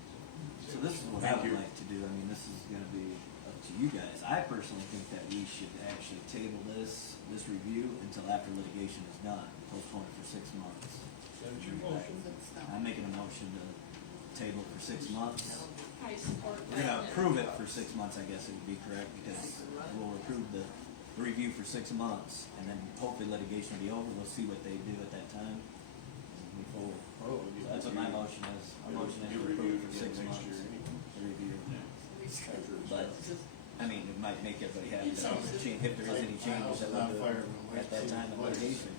So this is what I would like to do. I mean, this is gonna be up to you guys. I personally think that we should actually table this review until after litigation is done, postpone it for 6 months. That's your motion. I'm making a motion to table it for 6 months. I support that. We're gonna approve it for 6 months, I guess it would be correct, because we'll approve the review for 6 months, and then hopefully litigation will be over, we'll see what they do at that time. and move forward. Oh, So that's what my motion is, our motion is to review for 6 months, the review. But, I mean, it might make everybody happy, if there is any changes that we'll do at that time of litigation,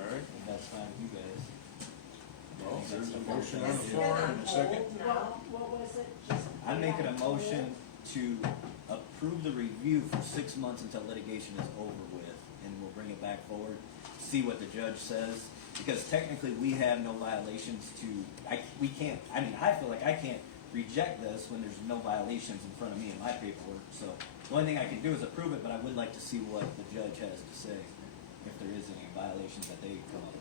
All right, if that's fine with you guys. well, there's a motion on the floor and a second. What was it? Just I'm making a motion to approve the review for 6 months until litigation is over with, and we'll bring it back forward, see what the judge says, because technically we have no violations to, we can't, I mean, I feel like I can't reject this when there's no violations in front of me in my paperwork, so the only thing I can do is approve it, but I would like to see what the judge has to say, if there is any violations that they come up with.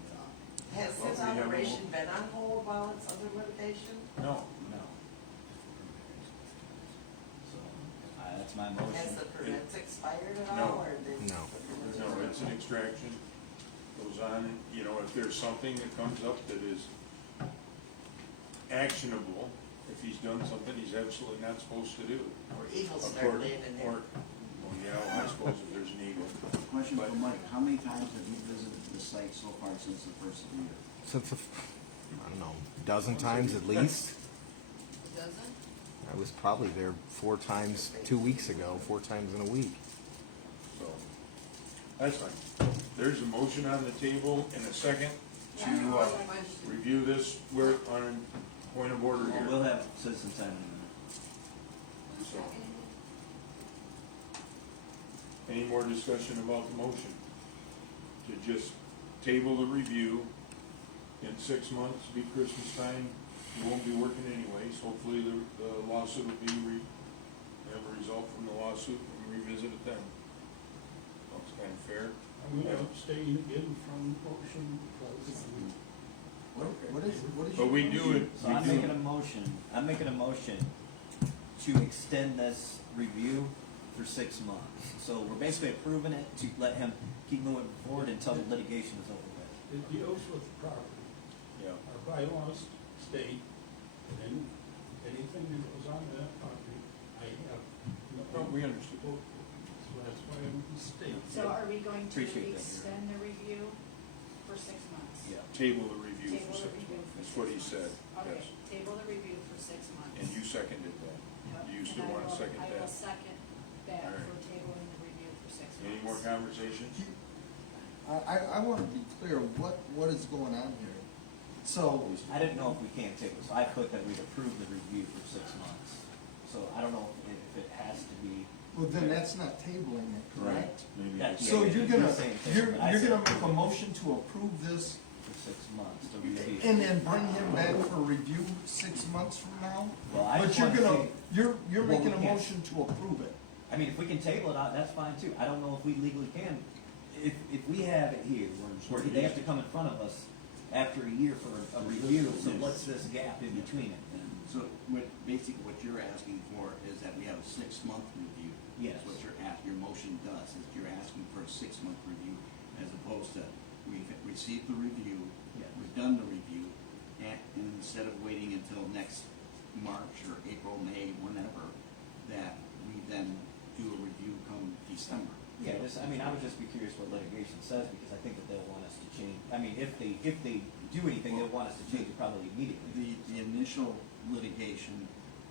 Has Well, this we have a operation been on hold while it's under litigation? No, No. So, that's my Has motion. the permits expired at No. all, or did? No. the permits no, are- it's an extraction, goes on, and, you know, if there's something that comes up that is actionable, if he's done something he's absolutely not supposed to do. Or eagles start According- laying in there? Or, well, yeah, well, I suppose if there's an eagle. Question for But- Mike, how many times have you visited the site so far since the first of the year? Since, I don't know, a dozen times at least. Doesn't? I was probably there 4 times 2 weeks ago, 4 times in a week. So, that's fine. There's a motion on the table and a second to, review this, we're on point of order Well, here. we'll have citizen time in a minute. So, any more discussion about the motion? To just table the review in 6 months, be Christmas time, you won't be working anyways, hopefully the lawsuit will be have a result from the lawsuit and revisit it then. Looks kind of fair. I'm gonna abstain again from motion because What is But your we do motion? it, So we I'm do, making a motion to extend this review for 6 months. So we're basically approving it to let him keep moving forward until the litigation is over with. it deals with the property. yeah. Our bylaws state that anything that goes on that property, I have No, we understood. So that's why I'm stating. So are we going to Appreciate that, extend the review for 6 months? Yeah. Table the review Table for the 6 review months, for that's 6 what he months. said, Okay, yes. table the review for 6 months. And you seconded that. Yep, Do you and still I want to will- second I will that? second that All right. for tabling the review for 6 months. Any more conversations? I want to be clear, what is going on here? So, I didn't know if we can table, so I put that we'd approve the review for 6 months. So I don't know if it has to be. well, then that's not tabling it, correct? Maybe Yeah, it's- So yeah, you're you're gonna, saying table, you're but I you're said- gonna make a motion to approve this For 6 months to review. and then bring him back for review 6 months from now? Well, I But just you're wanna gonna, see- you're Well, making a we can't. motion to approve it. I mean, if we can table it out, that's fine too. I don't know if we legally can. If we have it here, where they have to come in front of us after a year for a review, so what's this gap in between it then? So basically what you're asking for is that we have a 6-month review. Yes. That's what your motion does, is you're asking for a 6-month review as opposed to we've received the review, Yeah. we've done the review, and instead of waiting until next March or April, May, whenever, that we then do a review come December. Yeah, I mean, I would just be curious what litigation says, because I think that they'll want us to change, I mean, if they do anything, they'll want us to change it probably immediately. The initial litigation,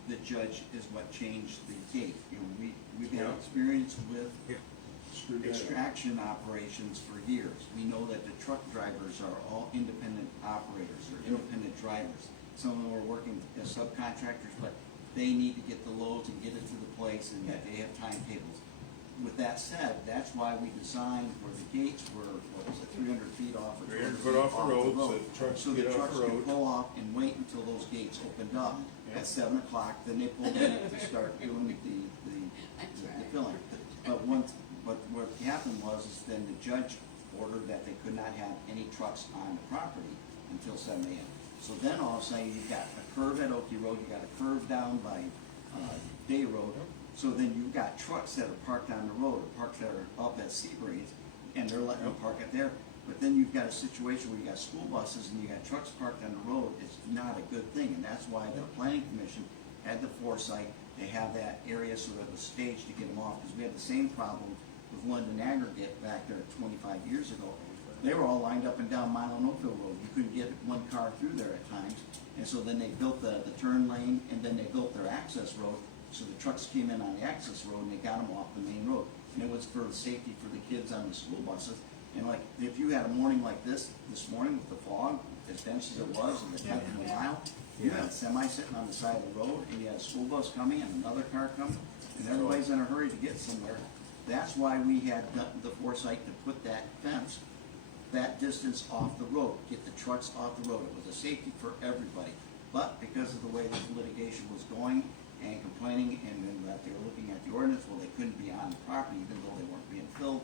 the judge is what changed the gate. You know, we've had Yeah. experience with Screw that up. extraction operations for years. We know that the truck drivers are all independent operators, or independent drivers. Some of them are working as subcontractors, but they need to get the loads and get it to the place, and that they have timetables. With that said, that's why we designed where the gates were, what was it, 300 feet off? or 300 200 foot off the road, so the trucks So can the get off trucks the can road. pull off and wait until those gates opened up Yeah. at 7 o'clock, then they pulled in to start doing the filling. But what happened was, is then the judge ordered that they could not have any trucks on the property until 7 AM. So then all of a sudden, you've got a curve at Oakey Road, you got a curve down by, Day Road. So then you've got trucks that are parked on the road, or parks that are up at Seabreeze, and they're letting them park it there. But then you've got a situation where you got school buses and you got trucks parked on the road. It's not a good thing, and that's why the planning commission had the foresight to have that area so that it was staged to get them off, because we had the same problem with London Aggregate back there 25 years ago. They were all lined up and down Milan Oakville Road. You couldn't get one car through there at times. And so then they built the turn lane, and then they built their access road, so the trucks came in on the access road and they got them off the main road. And it was for the safety for the kids on the school buses. And like, if you had a morning like this morning with the fog, as dense as it was, and the 10th of a mile, you had a semi sitting on the side of the road, and you had a school bus coming and another car coming, and everybody's in a hurry to get somewhere. That's why we had done the foresight to put that fence that distance off the road, get the trucks off the road. It was a safety for everybody. But because of the way this litigation was going and complaining, and then that they were looking at the ordinance, well, they couldn't be on the property even though they weren't being filled,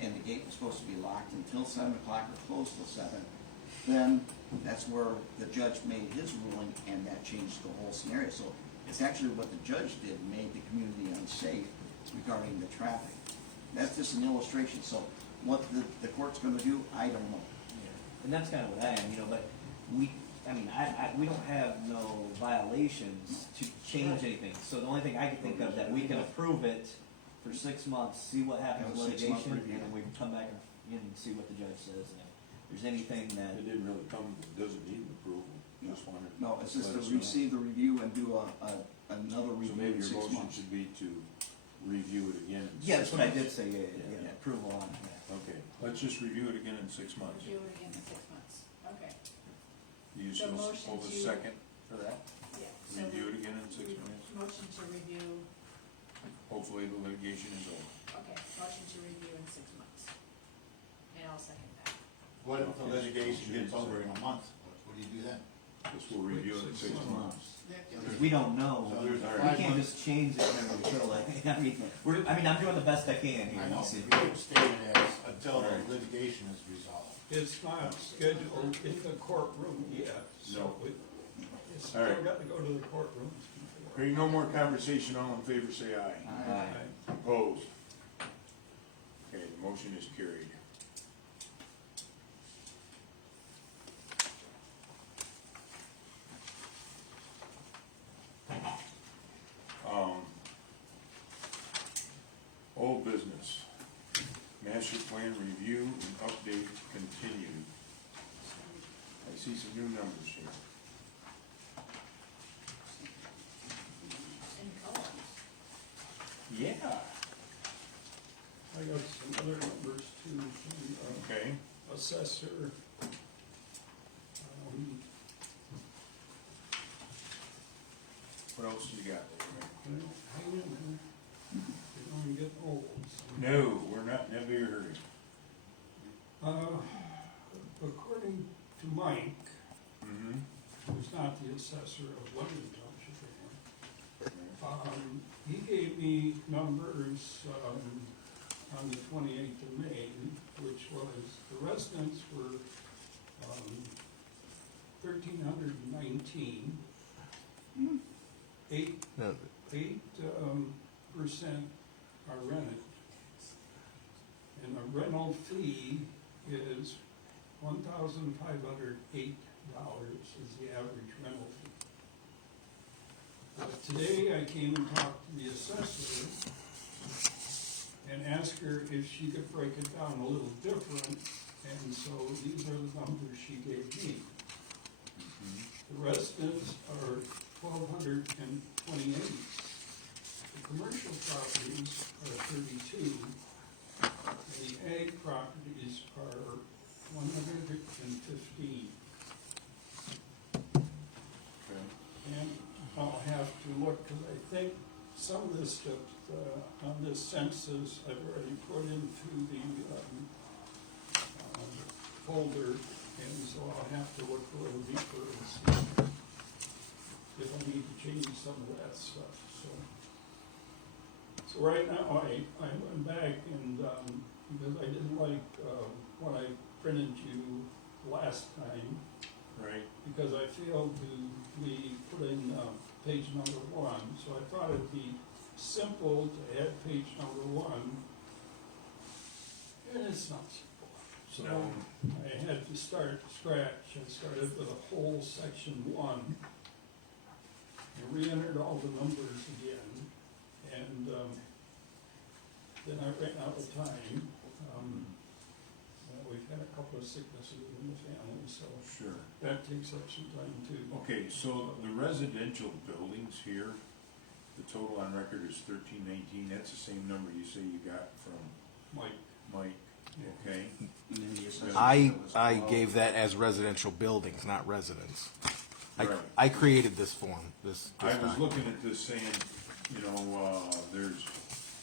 and the gate was supposed to be locked until 7 o'clock or closed till 7. Then that's where the judge made his ruling, and that changed the whole scenario. So it's actually what the judge did made the community unsafe regarding the traffic. That's just an illustration. So what the court's gonna do, I don't know. And that's kind of what I am, you know, but we don't have no violations to change anything. So the only thing I can think of that we can approve it for 6 months, see what happens with Have a 6-month litigation, and review. then we can come back and see what the judge says. And if there's anything that, It didn't really come, it doesn't need an approval, just wanted. No, it's just let to us know. receive the review and do another So review maybe in your 6 motion months. should be to review it again in yeah, that's 6 what I months. did say, yeah, approval on it, yeah. Okay, let's just review it again in 6 months. Review it again in 6 months. Okay, You So still motion hold a to- second for that? yeah. So Review it again in 6 re- months? Motion to review, Hopefully the litigation is over. okay, motion to review in 6 months. And I'll second that. What if the litigation gets over in a month? What do you do then? This will review it in 6 months. Because we don't know, So there's a we can't 5 month- just change it until, like, I'm doing the best I can here. I know, You see. you could state it as until the litigation is resolved. It's not scheduled in the courtroom yet, so it's still All right. got to go to the courtroom. Hearing no more conversation, all in favor say aye. Aye. Opposed? Okay, the motion is carried. Old business, master plan review and update continued. I see some new numbers here. In colors. Yeah. I got some other numbers too, from, Okay, assessor. what else do you got there? Hang in there, you don't get old. so. No, we're not in a big hurry. According to Mike, Mm-hmm. who's not the assessor of London Township anymore, he gave me numbers, on the 28th of May, which was, the residents were, 1,319. 8% are rented. And the rental fee is $1,508 is the average rental fee. Today I came and talked to the assessor and asked her if she could break it down a little different, and so these are the numbers she gave me. The residents are 1,228. The commercial properties are 32, and the ag properties are 115. Okay. And I'll have to look, because I think some of this stuff, on this census, I've already put into the, folder, and so I'll have to look a little deeper and see if I need to change some of that stuff, so. So right now, I went back and, because I didn't like, what I printed you last time, Right. because I failed to, we put in, page number 1, so I thought it'd be simple to add page number 1, and it's not simple. So I had to start from scratch. I started with a whole section 1, I re-entered all the numbers again, and, then I ran out of time. We've had a couple of sicknesses in the family, so Sure. that takes up some time too. Okay, so the residential buildings here, the total on record is 1319, that's the same number you say you got from Mike, Mike, okay? And then the assessment I was 12. gave that as residential buildings, not residents. Right. I created this form, this I was document. looking at this saying, you know, there's,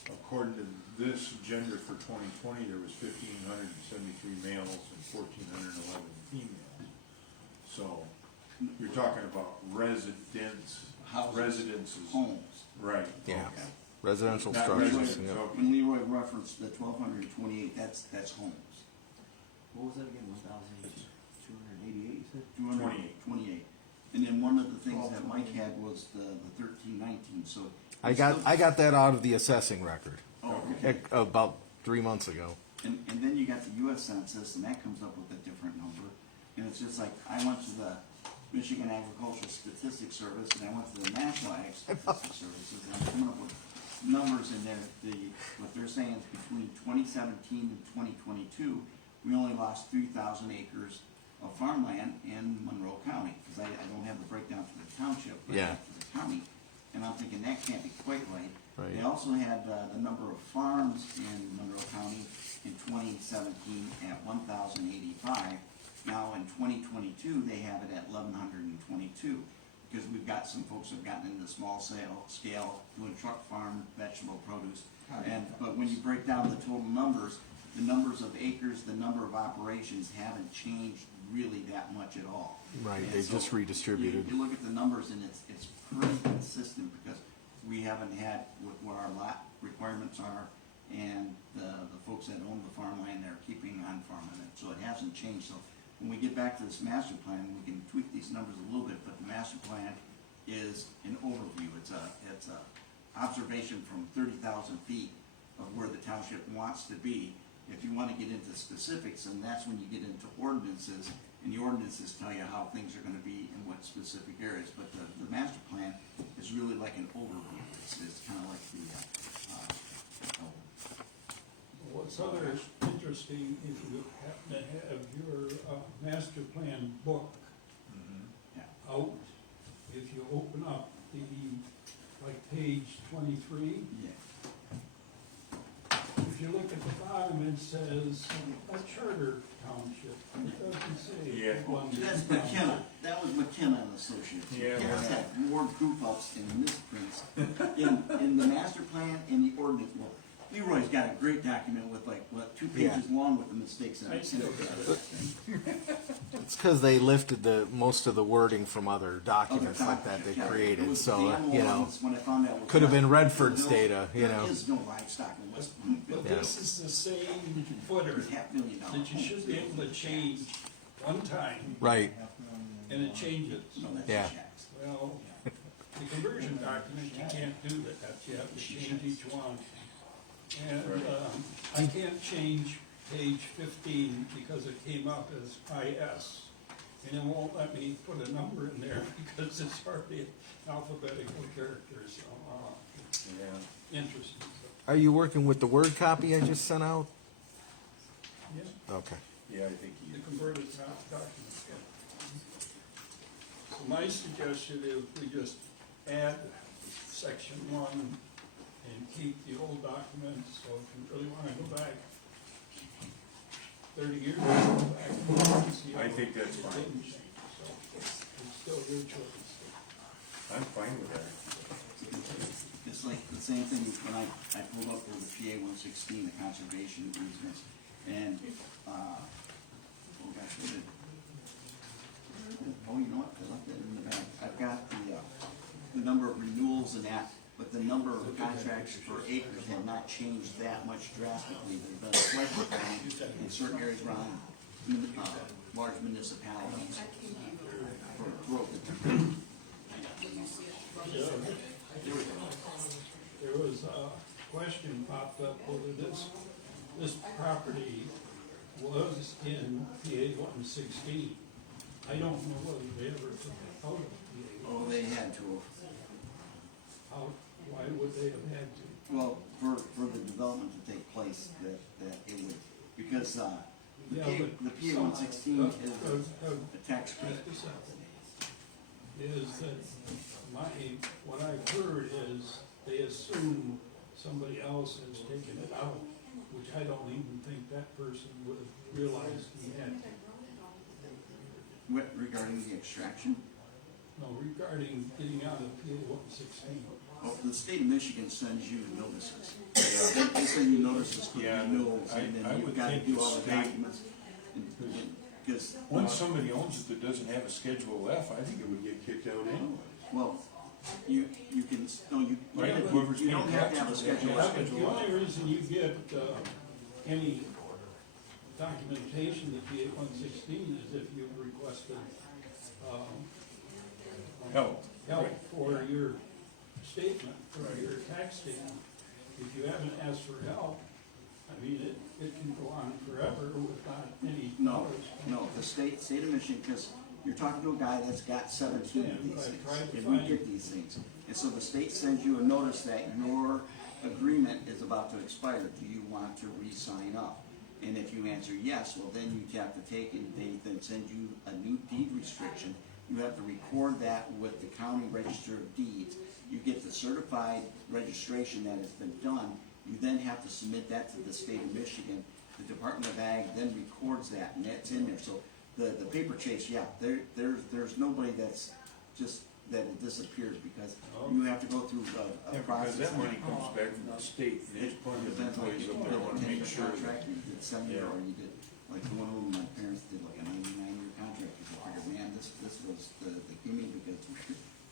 according to this agenda for 2020, there was 1,573 males and 1,411 females. So, you're talking about Houses. residences. Homes. Right. Yeah. okay. Residential Not structures. residents, yeah. okay. When Leroy referenced the 1,228, that's homes. What was that again, 1,288, you said? 228. And then one of the things that Mike had was the 1319, so. I got that out of the assessing record Oh, okay. about 3 months ago. And then you got the US Census, and that comes up with a different number. And it's just like, I went to the Michigan Agricultural Statistics Service, and I went to the National Ag Statistics Services, and I'm coming up with numbers in there. What they're saying is between 2017 and 2022, we only lost 3,000 acres of farmland in Monroe County, because I don't have the breakdown for the township, but Yeah. for the county. And I'm thinking that can't be quite right. Right. They also had the number of farms in Monroe County in 2017 at 1,085. Now in 2022, they have it at 1,122, because we've got some folks that have gotten into small scale doing truck farm, vegetable produce. But when you break down the total numbers, the numbers of acres, the number of operations haven't changed really that much at all. Right, And they so just redistributed. You look at the numbers and it's pretty consistent, because we haven't had what our lot requirements are, and the folks that own the farmland, they're keeping on farming it, so it hasn't changed. So when we get back to this master plan, we can tweak these numbers a little bit, but the master plan is an overview. It's a observation from 30,000 feet of where the township wants to be. If you want to get into specifics, and that's when you get into ordinances, and the ordinances tell you how things are going to be in what specific areas. But the master plan is really like an overview. It's kind of like the. what's other interesting, if you happen to have your, master plan book Yeah. out, if you open up the, like, page 23, Yeah. if you look at the bottom, it says a charter township. It doesn't say Yeah. one. That's McKenna. That was McKenna and Associates. Yeah, McKenna's well- had more goof ups and misprints in the master plan and the ordinance. Well, Leroy's got a great document with like, 2 pages long with the mistakes in I it. still got it. It's because they lifted most of the wording from other documents like that they Yeah, it created, was so, the animal you know, ones when I found out was could have been West- Redford's no, data, you know. There is no livestock in West Bloomfield. But this is the same footer There's $500,000 that you should be able to change one time, Right, and it changes. No, that's Yeah. shacks. Well, the conversion document, you can't do that, you have to change each one. And, I can't change page 15 because it came up as IS. And it won't let me put a number in there because it's already alphabetical characters, so, Yeah. interesting. are you working with the Word copy I just sent out? Yeah, Okay. Yeah, I think the you, converted document, yeah. So my suggestion is we just add section 1 and keep the old document, so if you really wanna go back 30 years, go back and see. I how think that's it fine. didn't change. So it's still your choice. I'm fine with that. It's like the same thing when I pulled up with the PA 116, the conservation easements, and, oh gosh, what did? Oh, you know what, I left that in the back. I've got the number of renewals and that, but the number of contracts per acres had not changed that much drastically. There's been a slight decline in certain areas around, large municipalities for growth. There was a question popped up whether this property was in PA 116. I don't know whether they ever took it out of PA. Oh, they had to. Why would they have had to? Well, for the development to take place, that it would, because, Yeah, but the P one sixteen is a tax credit. Just a second. Is that what I've heard is they assume somebody else has taken it out, which I don't even think that person would have realized he had. What, regarding the extraction? No, regarding getting out of P 116. Oh, the state of Michigan sends you notices. They send you notices for Yeah, renewals, I and then would you've got to think do the all the state- documents. Because, Once somebody owns it that doesn't have a Schedule F, I think it would get kicked out anyway. well, you can, no, you Right, don't whoever's you don't paying have to have a taxes, schedule. yeah. F. The only reason you get any documentation to P 116 is if you've requested Help. help for your statement, for your tax statement. If you haven't asked for help, I mean, it can go on forever without any No, knowledge. no, the state of Michigan, because you're talking to a guy that's got 17 of these Right, things, right, and we fine. get these things. And so the state sends you a notice that your agreement is about to expire. Do you want to re-sign up? And if you answer yes, well, then you have to take and they then send you a new deed restriction. You have to record that with the county register of deeds. You get the certified registration that has been done. You then have to submit that to the state of Michigan. The Department of Ag then records that, and that's in there. So the paper chase, yeah, there's nobody that's just, that it disappears, because you have to go through a Yeah, because process. that money comes back from the state, and there's plenty of Depends on employees if up you there did a wanna make 10-year sure. contract, you did 7-year, Yeah. or you did, like one of them, my parents did like a 99-year contract, because I figured, man, this was the gimme, because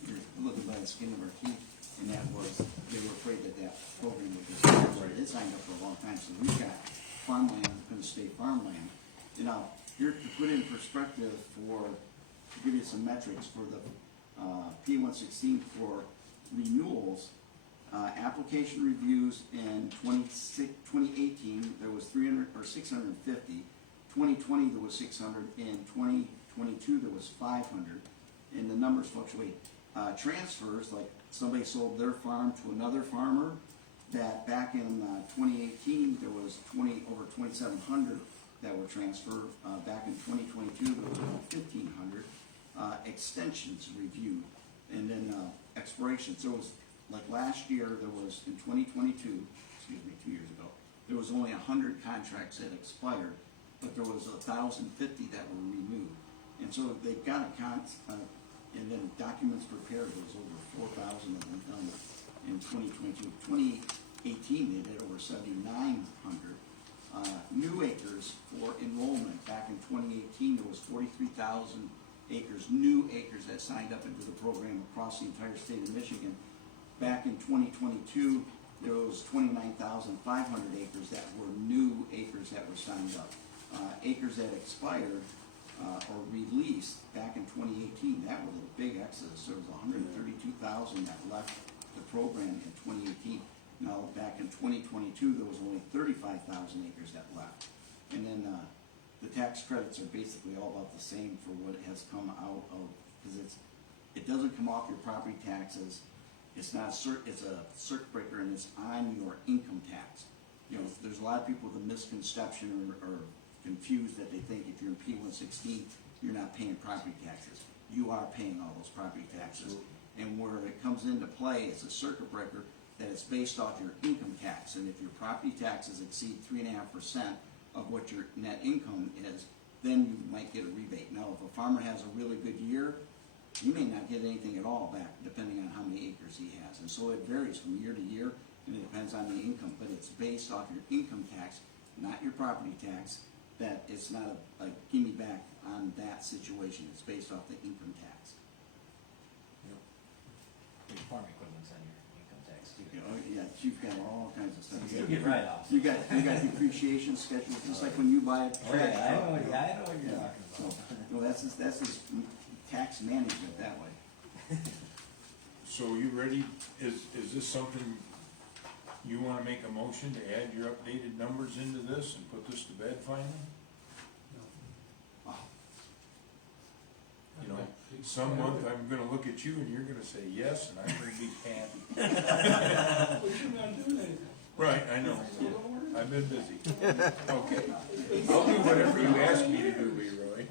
you're looking by the skin of our teeth, and that was, they were afraid that program would just, they signed up for a long time, so we've got farmland, Penn State farmland. You know, here, to put in perspective to give you some metrics for the P 116 for renewals, application reviews in 2018, there was 650. 2020, there was 600. In 2022, there was 500. And the numbers fluctuate. Transfers, like somebody sold their farm to another farmer, that back in 2018, there was over 2,700 that were transferred. Back in 2022, there was about 1,500. Extensions reviewed, and then expirations. So it was like last year, there was in 2022, 2 years ago, there was only 100 contracts that expired, but there was 1,050 that were renewed. And so they've got and then documents prepared, there was over 4,000 of them done in 2022. 2018, they did over 7,900. New acres for enrollment, back in 2018, there was 43,000 acres, new acres that signed up into the program across the entire state of Michigan. Back in 2022, there was 29,500 acres that were new acres that were signed up. Acres that expired or released back in 2018, that was a big exodus. There was 132,000 that left the program in 2018. Now, back in 2022, there was only 35,000 acres that left. And then the tax credits are basically all about the same for what has come out of, because it doesn't come off your property taxes. It's not it's a circuit breaker, and it's on your income tax. You know, there's a lot of people with a misconception or confused that they think if you're in P116, you're not paying property taxes. You are paying all those property taxes. And where it comes into play, it's a circuit breaker that it's based off your income tax. And if your property taxes exceed 3.5% of what your net income is, then you might get a rebate. Now, if a farmer has a really good year, he may not get anything at all back, depending on how many acres he has. And so it varies from year to year, and it depends on the income, but it's based off your income tax, not your property tax. That it's not a gimme back on that situation. It's based off the income tax. Your farm equipment's on your income tax too. Yeah, you've got all kinds of stuff. You get write-offs. You got depreciation schedules, just like when you buy a Oh, trash yeah, I know truck. what you're talking So, about. no, that's just tax management that way. So you ready, is this something you wanna make a motion to add your updated numbers into this and put this to bed finally? You know, You Some month I'm gonna look at you and you're gonna say yes, and I'm gonna be happy. But you're not doing anything. Right, I know. So don't worry. I've been busy. Okay. I'll do whatever you ask me to do, Leroy.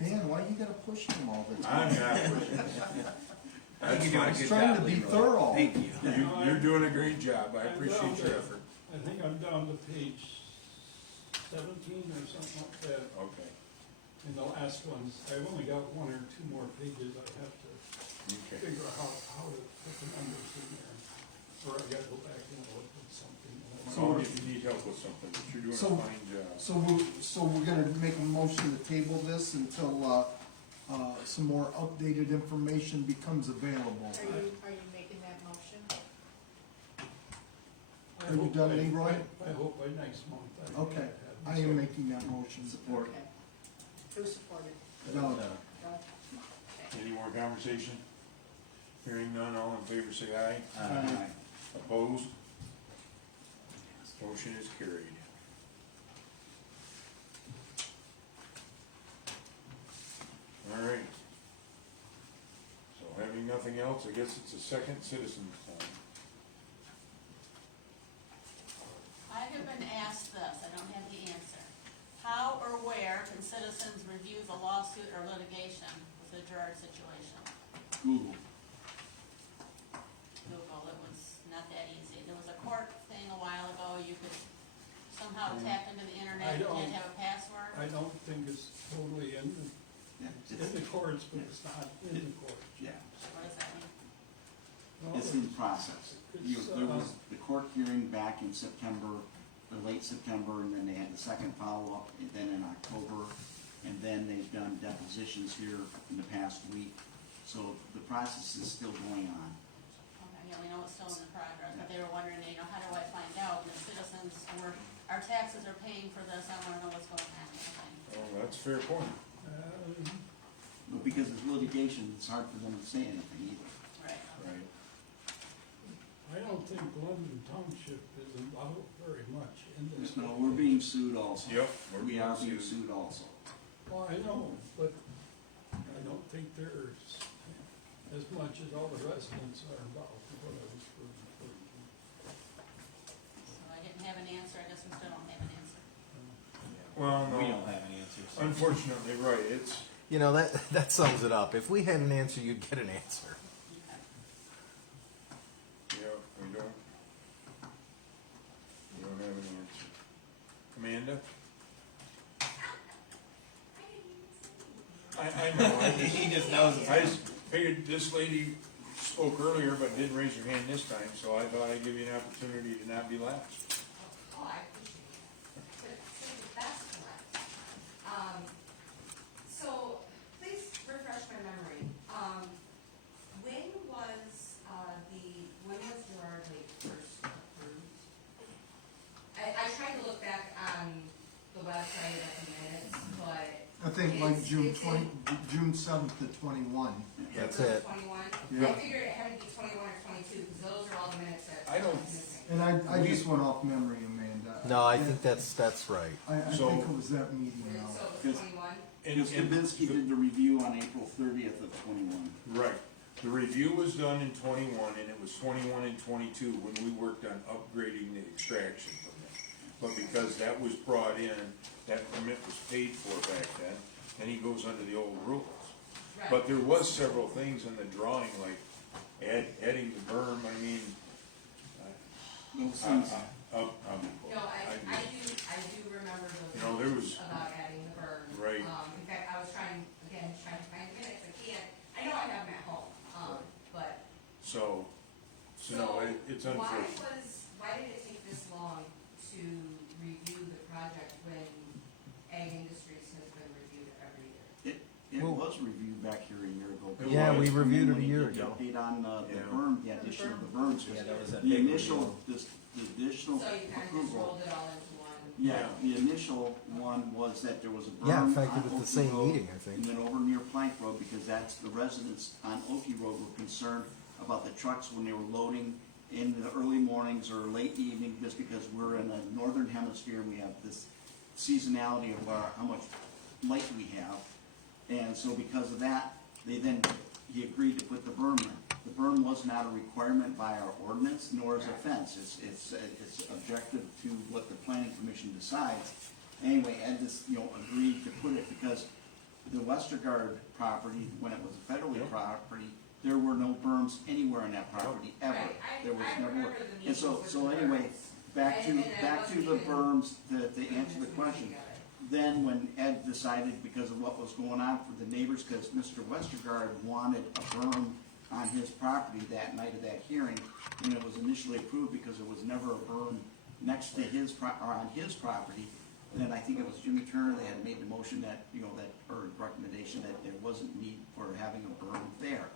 Dan, why you gotta push him all the time? I'm not pushing. That's You're doing a fine. good Trying job, to be Leroy. thorough. Thank you. You're doing a great job. I appreciate your effort. I think I'm down to page 17 or something like that. Okay, In the last ones, I've only got one or two more pages I have to okay. figure out how to put the numbers in there. Or I gotta go back and look at something. So if you need help with something, but you're doing a So- fine job. So we're gonna make a motion to table this until, some more updated information becomes available. Are you making that motion? I Are you hope done, by- Leroy? I hope by next month. Okay, have I am making that motion. Support. Okay. Who supported? Doug. Doug? Any more conversation? Hearing none, all in favor say aye. Aye. Opposed? Motion is carried. All right. So having nothing else, I guess it's a second citizen's time. I have been asked this, I don't have the answer. How or where can citizens review the lawsuit or litigation with the Gerard situation? Google. Google, it was not that easy. There was a court thing a while ago, you could somehow tap into the internet, you had to have a password. I don't think it's totally in Yeah, the courts, but it's not in the courts. yeah. What does that mean? No, It's in process. There was the court hearing back in September, or late September, and then they had the second follow-up, and then in October, and then they've done depositions here in the past week. So the process is still going on. Okay, yeah, we know it's still in progress, but they were wondering, how do I find out? And the citizens, our taxes are paying for this, I wanna know what's going on. Oh, that's a fair point. But because it's litigation, it's hard for them to say anything either. Right. Right. I don't think London Township is involved very much in this. No, we're being sued also. Yep. We are being sued also. Well, I know, but I don't think there's as much as all the residents are involved, is what I was referring to. So I didn't have an answer, I guess we still don't have an answer. Well, We no, don't have an answer. So. unfortunately, right, it's, You know, that sums it up. If we had an answer, you'd get an answer. yeah, we don't have an answer. Amanda? I know, He just knows it's I just figured this lady spoke earlier but didn't raise her hand this time, so I thought I'd give you an opportunity to not be last. Oh, I appreciate it. But say the best one. So, please refresh my memory. When was Gerard Lake first approved? I tried to look back on the website at the minutes, but. I think like it's- June it's in- June 7th to 21. That's was it. 21? Yeah. I figured it had to be 21 or 22, because those are all the minutes that. I don't- missing. And I just went off memory, Amanda. No, I think that's right. I So- think it was that meeting now. So it Because- was 21? And- Stabinsky did the review on April 30th of 21. Right. The review was done in 21, and it was 21 and 22 when we worked on upgrading the extraction permit. But because that was brought in, that permit was paid for back then, and he goes under the old rules. Right. But there was several things in the drawing, like adding the berm, I mean, Those things, No, I do remember those. You know, there was- About adding the burn. Right. In fact, I was trying to find the minutes, I can't, I know I have them at home, but. so no, it's unfortunate. Why did it take this long to review the project when Ag Industries has been reviewed every year? it Well- was reviewed back here a year ago. It Yeah, was. we reviewed it a When he year did the ago. Update on the Yeah. berm, the addition of the berms. Yeah, that was a The big initial, review. the additional So you kind of just approval. rolled it all into one? Yeah, the initial one was that there was a berm. Yeah, in fact, on it was the Oakey same Road, meeting, I think. And then over near Plank Road, because that's, the residents on Oakey Road were concerned about the trucks when they were loading in the early mornings or late evening, just because we're in the northern hemisphere, and we have this seasonality of how much light we have. And so because of that, he agreed to put the berm in. The berm was not a requirement by our ordinance, nor is a fence. It's objective to what the planning commission decides. Anyway, Ed just, agreed to put it because the Westergaard property, when it was a federally property, there were no berms anywhere on that property, ever. Right, There was I never. remember the And meetings so, with so the anyway, berms. back to And it the wasn't even berms, to answer the question. together. Then when Ed decided, because of what was going on for the neighbors, because Mr. Westergaard wanted a berm on his property that night of that hearing, and it was initially approved because there was never a berm next to his or on his property. And then I think it was Jimmy Turner, they had made the motion that, or recommendation that there wasn't need for having a berm there.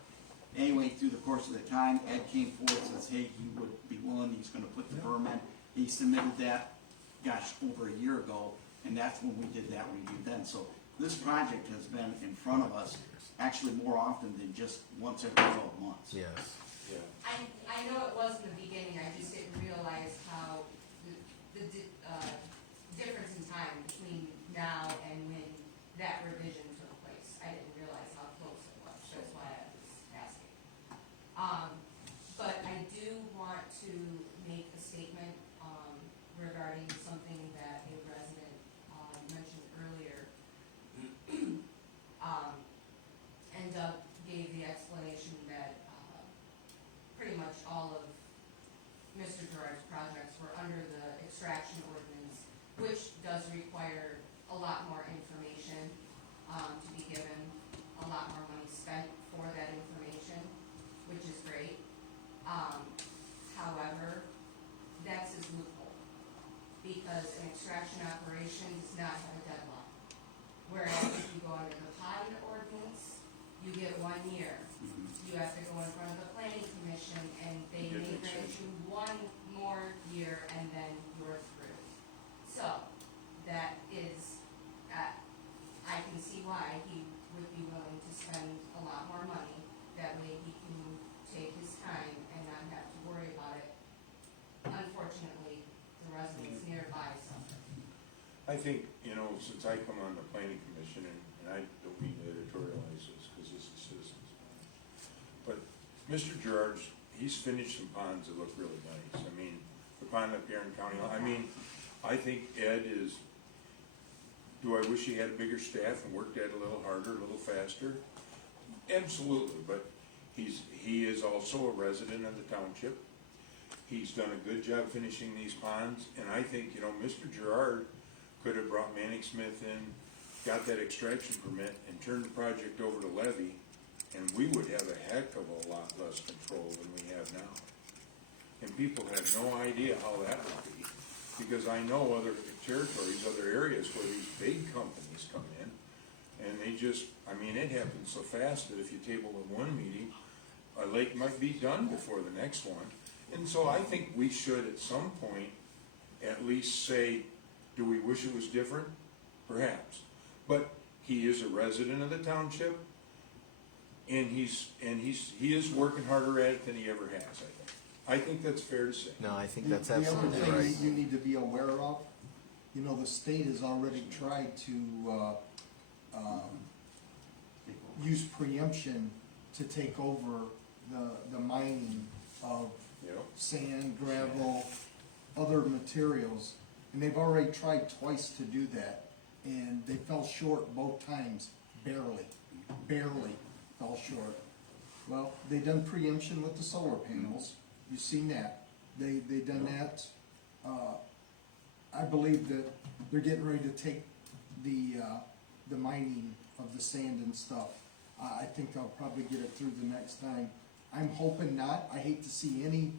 Anyway, through the course of the time, Ed came forward and says, hey, he would be willing, he's gonna put the berm in. He submitted that, over a year ago, and that's when we did that review then. So this project has been in front of us actually more often than just once every 12 months. Yes. Yeah. I know it was in the beginning, I just didn't realize how the difference in time between now and when that revision took place. I didn't realize how close it was, that's why I was asking. But I do want to make a statement, regarding something that a resident, mentioned earlier. And Doug gave the explanation that, pretty much all of Mr. Gerard's projects were under the extraction ordinance, which does require a lot more information, to be given, a lot more money spent for that information, which is great. However, that's his loophole, because an extraction operation does not have a deadline. Whereas if you go under the pond ordinance, you get 1 year. You have to go in front of the planning commission, and they Get may an grant extension. you 1 more year, and then you're through. So, that is, I can see why he would be willing to spend a lot more money. That way he can take his time and not have to worry about it. Unfortunately, the residents nearby suffer. I think, since I come on the planning commission, and I don't mean to editorialize this, because this is citizens. But Mr. Gerard's, he's finished some ponds that look really nice. I mean, the pond up here in County Line, I think Ed is, do I wish he had a bigger staff and worked at it a little harder, a little faster? Absolutely, but he is also a resident of the township. He's done a good job finishing these ponds, and I think, Mr. Gerard could have brought Manning Smith in, got that extraction permit, and turned the project over to Levy, and we would have a heck of a lot less control than we have now. And people have no idea how that would be, because I know other territories, other areas where these big companies come in, and they just, it happens so fast that if you table in one meeting, a lake might be done before the next one. And so I think we should at some point at least say, do we wish it was different? Perhaps. But he is a resident of the township, and he is working harder at it than he ever has, I think. I think that's fair to say. No, I think that's The other absolutely thing right. that you need to be aware of, the state has already tried to, use preemption to take over the mining of Yep. sand, gravel, other materials. And they've already tried twice to do that, and they fell short both times, barely fell short. Well, they done preemption with the solar panels, you've seen that, they done that. I believe that they're getting ready to take the mining of the sand and stuff. I think they'll probably get it through the next time. I'm hoping not. I hate to see any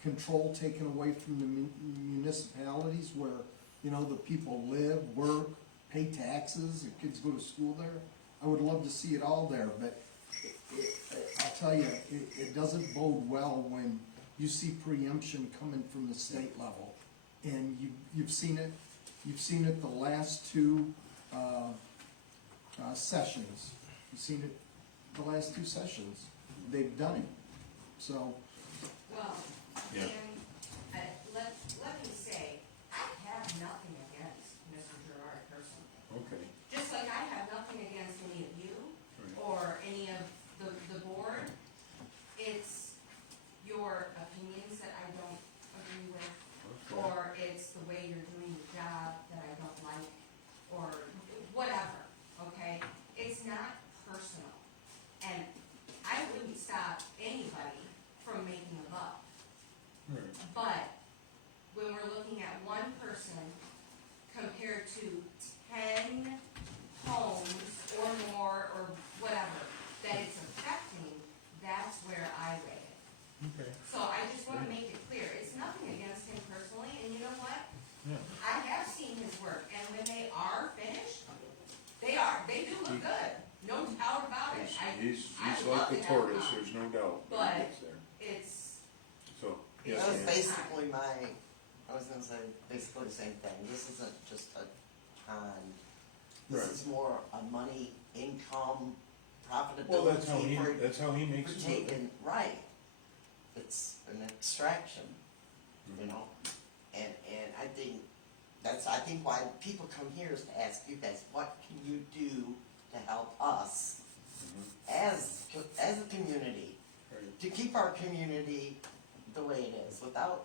control taken away from the municipalities where, the people live, work, pay taxes, and kids go to school there. I would love to see it all there, but I'll tell you, it doesn't bode well when you see preemption coming from the state level. And you've seen it the last two sessions. You've seen it the last two sessions. They've done it. So, Well, Yeah. and, let me say, I have nothing against Mr. Gerard personally. Okay. Just like I have nothing against any of you, Right. or any of to 10 homes or more or whatever that it's affecting, that's where I weigh it. Okay. So I just wanna make it clear, it's nothing against him personally, and you know what? Yeah. I have seen his work, and when they are finished, they do look good, no doubt about it. He's I like love the to have him tortoise, on. there's no doubt. when he But gets there. it's, So, yes, That was ma'am. basically I was gonna say basically the same thing. This isn't just a pond. This Right. is more a money, income, profitability. Well, that's how he for makes his living. taking, right. It's an extraction, you know? And I think I think why people come here is to ask you guys, what can you do to help us as a community, Right. to keep our community the way it is, without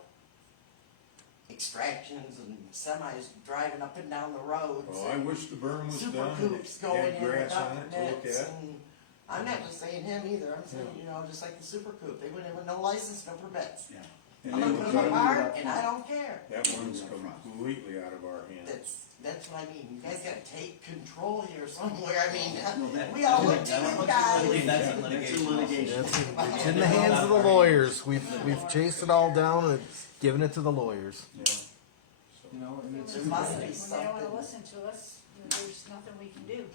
extractions and semis driving up and down the roads. Well, I and wish the berm was super done, coops and going had in with grass on duck it to look nets at. and, I'm not just saying him either, I'm saying, you know, just like the super coop, they went in with no license, no permits. Yeah. And I'm they gonna would put them try- apart and I don't care. That one's completely out of our hands. That's what I mean, you guys gotta take control here somewhere, I mean, No, that- we all look to that you one- guys. That's in litigation. It's in the hands of the lawyers. We've chased it all down and given it to the lawyers. Yeah. You know, and it's, There must be When they don't wanna something. listen to us, there's nothing we can do.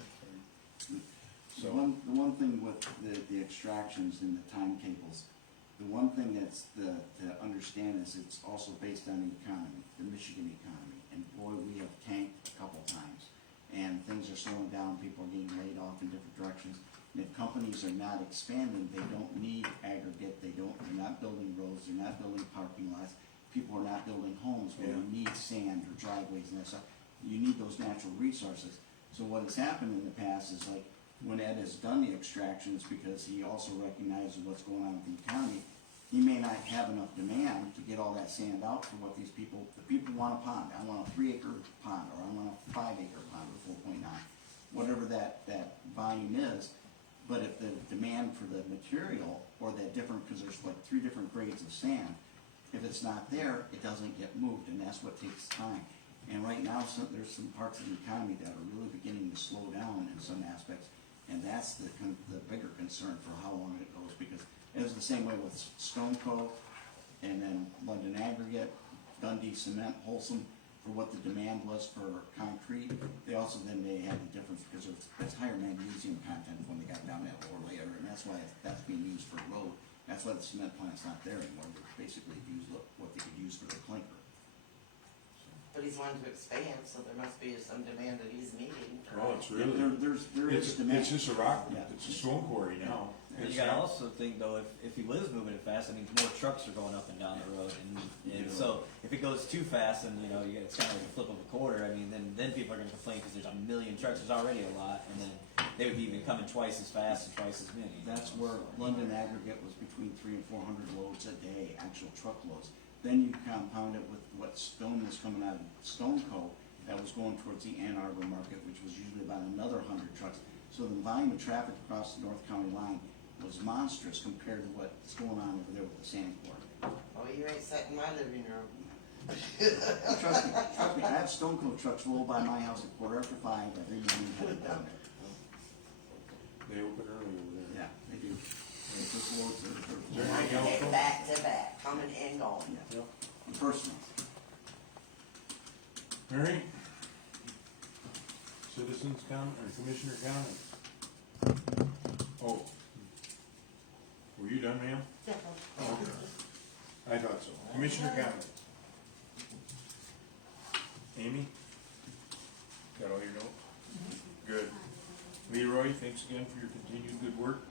The one thing with the extractions and the timetables, the one thing that's to understand is it's also based on the economy, the Michigan economy. And boy, we have tanked a couple times. And things are slowing down, people are getting laid off in different directions. And if companies are not expanding, they don't need aggregate, they're not building roads, they're not building parking lots. People are not building homes where you need sand or driveways and that stuff. You need those natural resources. So what has happened in the past is like, when Ed has done the extractions, because he also recognizes what's going on with the economy, he may not have enough demand to get all that sand out for what the people want a pond. I want a 3-acre pond, or I want a 5-acre pond with 4.9, whatever that volume is. But if the demand for the material, or that different, because there's like 3 different grades of sand, if it's not there, it doesn't get moved, and that's what takes time. And right now, there's some parts of the economy that are really beginning to slow down in some aspects, and that's the bigger concern for how long it goes, because it was the same way with Stone Cove, and then London Aggregate, Dundee Cement, Wholesome, for what the demand was for concrete. They had the difference because it's higher magnesium content when they got down that lower layer, and that's why that's being used for road. That's why the cement plant's not there anymore. They basically use what they could use for the clinker. But he's wanting to expand, so there must be some demand that he's meeting. Well, it's really, There is demand. it's just a rock, Yeah. it's a stone quarry now. And you gotta also think though, if he was moving it fast, I mean, more trucks are going up and down the road, and so if it goes too fast, and it's kind of like a flip of a quarter. I mean, then people are gonna complain because there's a million trucks. There's already a lot, and then they would be even coming twice as fast and twice as many. That's where London Aggregate was between 300 and 400 loads a day, actual truckloads. Then you compound it with what stone was coming out of Stone Cove that was going towards the Ann Arbor market, which was usually about another 100 trucks. So the volume of traffic across the North County line was monstrous compared to what's going on over there with the sand quarry. Oh, you ain't sat in my living room. Trust me, I have Stone Cove trucks roll by my house at 5:15 every morning headed down there. They open early over there. Yeah, they do. They just loads of Is there anything else, folks? Back to back, coming and going. Yep. personal. All right. Citizens comment, or commissioner comment? Oh. Were you done, ma'am? Yeah. Oh, okay. I thought so. Commissioner comment? Amy? Got all your notes? Good. Leroy, thanks again for your continued good work.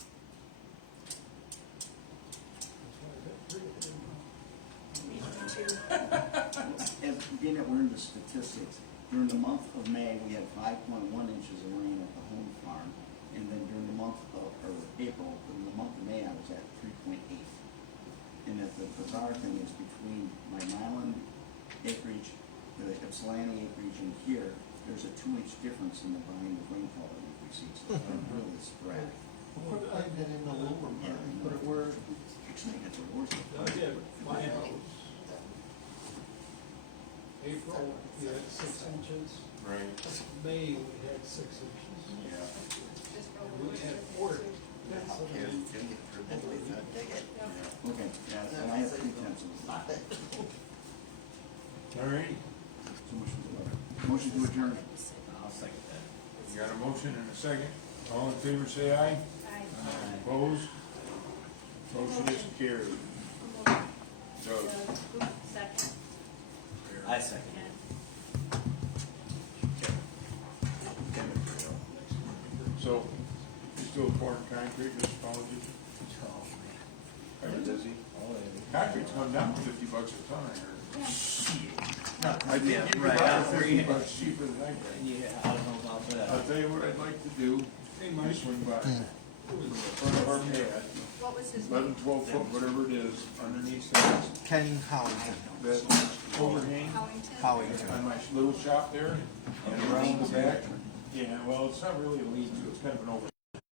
And being that we're in the statistics, during the month of May, we had 5.1 inches of rain at the home farm, and then during the month of, or April, in the month of May, I was at 3.8. And that the bizarre thing is between my Milan acreage, the Ypsilanti acreage, and here, there's a 2-inch difference in the volume of rainfall that we've received, so it's been really sporadic. put that in the lower part, put it where, Actually, that's the worst. My house, April, you had 6 inches. Right, May, we had 6 inches. yeah. And we had 4. That's what I mean. Okay, yeah, and I have 3 tenths of it. All righty, So much for the letter. Motion to adjourn. I'll second that. you got a motion and a second. All in favor, say aye. Opposed? Motion is carried. Doug? Second. I second it. So, you still pouring concrete, Mr. College? Are you busy? Concrete's gone down to $50 a ton, I heard. I think you could right, buy I it agree. $50 cheaper than I can. Yeah, I don't know about that. I'll tell you what I'd like to do, Hey, is Mike, swing by, from the front of our pad, What was his 11, 12 foot, whatever it is, underneath that, Ken Hollington. that overhang Hollington. on my little shop there, and around the back. Yeah, well, it's not really a lean-to, it's kind of an overhang.